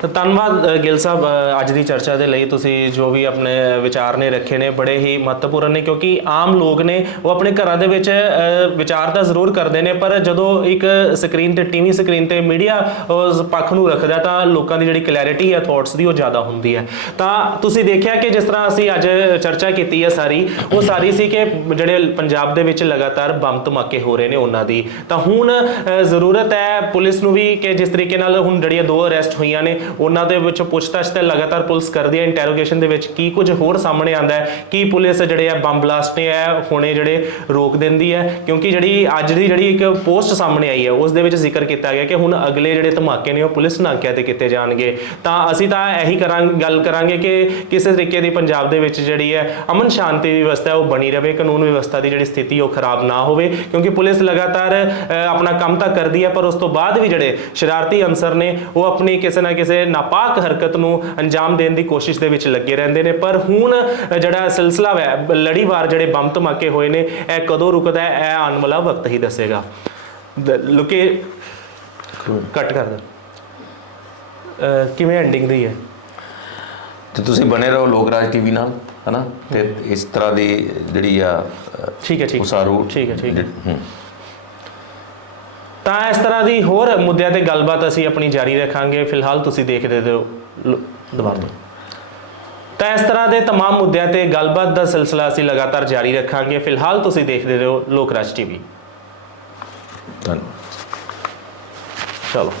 ਤਾਂ ਧੰਨਵਾਦ ਅ, ਗਿੱਲ ਸਾਹਿਬ ਅ, ਅੱਜ ਦੀ ਚਰਚਾ ਦੇ ਲਈ ਤੁਸੀਂ ਜੋ ਵੀ ਆਪਣੇ ਵਿਚਾਰ ਨੇ ਰੱਖੇ ਨੇ ਬੜੇ ਹੀ ਮਹੱਤਵਪੂਰਨ ਨੇ ਕਿਉਂਕਿ ਆਮ ਲੋਕ ਨੇ ਉਹ ਆਪਣੇ ਘਰਾਂ ਦੇ ਵਿੱਚ ਅ, ਵਿਚਾਰ ਤਾਂ ਜ਼ਰੂਰ ਕਰਦੇ ਨੇ ਪਰ ਜਦੋਂ ਇੱਕ ਸਕਰੀਨ ਤੇ ਟੀਵੀ ਸਕਰੀਨ ਤੇ ਮੀਡੀਆ ਉਸ ਪੱਖ ਨੂੰ ਰੱਖਦਾ ਤਾਂ ਲੋਕਾਂ ਦੀ ਜਿਹੜੀ ਕਲੈਰਿਟੀ ਹੈ ਥਾਟਸ ਦੀ ਉਹ ਜ਼ਿਆਦਾ ਹੁੰਦੀ ਹੈ। ਤਾਂ ਤੁਸੀਂ ਦੇਖਿਆ ਕਿ ਜਿਸ ਤਰ੍ਹਾਂ ਅਸੀਂ ਅੱਜ ਚਰਚਾ ਕੀਤੀ ਹੈ ਸਾਰੀ ਉਹ ਸਾਰੀ ਸੀ ਕਿ ਜਿਹੜੇ ਪੰਜਾਬ ਦੇ ਵਿੱਚ ਲਗਾਤਾਰ ਬੰਬ ਧਮਾਕੇ ਹੋ ਰਹੇ ਨੇ ਉਹਨਾਂ ਦੀ। ਤਾਂ ਹੁਣ ਅ, ਜ਼ਰੂਰਤ ਹੈ ਪੁਲਿਸ ਨੂੰ ਵੀ ਕਿ ਜਿਸ ਤਰੀਕੇ ਨਾਲ ਹੁਣ ਜਿਹੜੀਆਂ ਦੋ ਅਰੈਸਟ ਹੋਈਆਂ ਨੇ ਉਹਨਾਂ ਦੇ ਵਿੱਚ ਪੁੱਛਤਾਛ ਤੇ ਲਗਾਤਾਰ ਪੁਲਿਸ ਕਰਦੀ ਹੈ। ਇੰਟਰੋਗੇਸ਼ਨ ਦੇ ਵਿੱਚ ਕੀ ਕੁਝ ਹੋਰ ਸਾਹਮਣੇ ਆਉਂਦਾ ਹੈ? ਕੀ ਪੁਲਿਸ ਜਿਹੜੇ ਆ ਬੰਬ ਬਲਾਸਟ ਨੇ ਹੈ, ਹੁਣੇ ਜਿਹੜੇ ਰੋਕ ਦਿੰਦੀ ਹੈ? ਕਿਉਂਕਿ ਜਿਹੜੀ ਅੱਜ ਦੀ ਜਿਹੜੀ ਇੱਕ ਪੋਸਟ ਸਾਹਮਣੇ ਆਈ ਹੈ, ਉਸ ਦੇ ਵਿੱਚ ਜ਼ਿਕਰ ਕੀਤਾ ਗਿਆ ਕਿ ਹੁਣ ਅਗਲੇ ਜਿਹੜੇ ਧਮਾਕੇ ਨੇ, ਉਹ ਪੁਲਿਸ ਨਾਕਿਆਂ ਤੇ ਕੀਤੇ ਜਾਣਗੇ। ਤਾਂ ਅਸੀਂ ਤਾਂ ਇਹੀ ਕਰਾਂ ਗੱਲ ਕਰਾਂਗੇ ਕਿ ਕਿਸੇ ਤਰੀਕੇ ਦੀ ਪੰਜਾਬ ਦੇ ਵਿੱਚ ਜਿਹੜੀ ਹੈ ਅਮਨ ਸ਼ਾਂਤੀ ਵਿਵਸਥਾ ਉਹ ਬਣੀ ਰਹੇ ਕਾਨੂੰਨ ਵਿਵਸਥਾ ਦੀ ਜਿਹੜੀ ਸਥਿਤੀ, ਉਹ ਖਰਾਬ ਨਾ ਹੋਵੇ। ਕਿਉਂਕਿ ਪੁਲਿਸ ਲਗਾਤਾਰ ਆਪਣਾ ਕੰਮ ਤਾਂ ਕਰਦੀ ਹੈ, ਪਰ ਉਸ ਤੋਂ ਬਾਅਦ ਵੀ ਜਿਹੜੇ ਸ਼ਰਾਰਤੀ ਅੰਸਰ ਨੇ, ਉਹ ਆਪਣੀ ਕਿਸੇ ਨਾ ਕਿਸੇ ਨਾਪਾਕ ਹਰਕਤ ਨੂੰ ਅੰਜਾਮ ਦੇਣ ਦੀ ਕੋਸ਼ਿਸ਼ ਦੇ ਵਿੱਚ ਲੱਗੇ ਰਹਿੰਦੇ ਨੇ। ਪਰ ਹੁਣ ਜਿਹੜਾ ਸਿਲਸਿਲਾ ਹੈ ਲੜੀਵਾਰ ਜਿਹੜੇ ਬੰਬ ਧਮਾਕੇ ਹੋਏ ਨੇ ਇਹ ਕਦੋਂ ਰੁਕਦਾ ਹੈ ਇਹ ਆਉਣ ਵਾਲਾ ਵਕਤ ਹੀ ਦੱਸੇਗਾ। ਲੁਕੇ ਕੱਟ ਕਰ ਦੇ ਕਿਵੇਂ ਐਂਡਿੰਗ ਦੀ ਹੈ? ਤੇ ਤੁਸੀਂ ਬਣੇ ਰਹੋ ਲੋਕ ਰਾਜ ਟੀਵੀ ਨਾਲ ਹਨਾ? ਤੇ ਇਸ ਤਰ੍ਹਾਂ ਦੀ ਜਿਹੜੀ ਆ ਠੀਕ ਹੈ ਠੀਕ। ਉਸਾਰੂ ਠੀਕ ਹੈ ਠੀਕ ਹੂੰ। ਤਾਂ ਇਸ ਤਰ੍ਹਾਂ ਦੀ ਹੋਰ ਮੁੱਦਿਆਂ ਤੇ ਗੱਲਬਾਤ ਅਸੀਂ ਆਪਣੀ ਜਾਰੀ ਰੱਖਾਂਗੇ ਫਿਲਹਾਲ ਤੁਸੀਂ ਦੇਖਦੇ ਰਹੋ ਲੋ- ਦੁਬਾਰਾ ਤੋਂ ਤਾਂ ਇਸ ਤਰ੍ਹਾਂ ਦੇ तमाम ਮੁੱਦਿਆਂ ਤੇ ਗੱਲਬਾਤ ਦਾ ਸਿਲਸਿਲਾ ਅਸੀਂ ਲਗਾਤਾਰ ਜਾਰੀ ਰੱਖਾਂਗੇ ਫਿਲਹਾਲ ਤੁਸੀਂ ਦੇਖਦੇ ਰਹੋ ਲੋਕ ਰਾਜ ਟੀਵੀ ਧੰਨਵਾਦ ਚਲੋ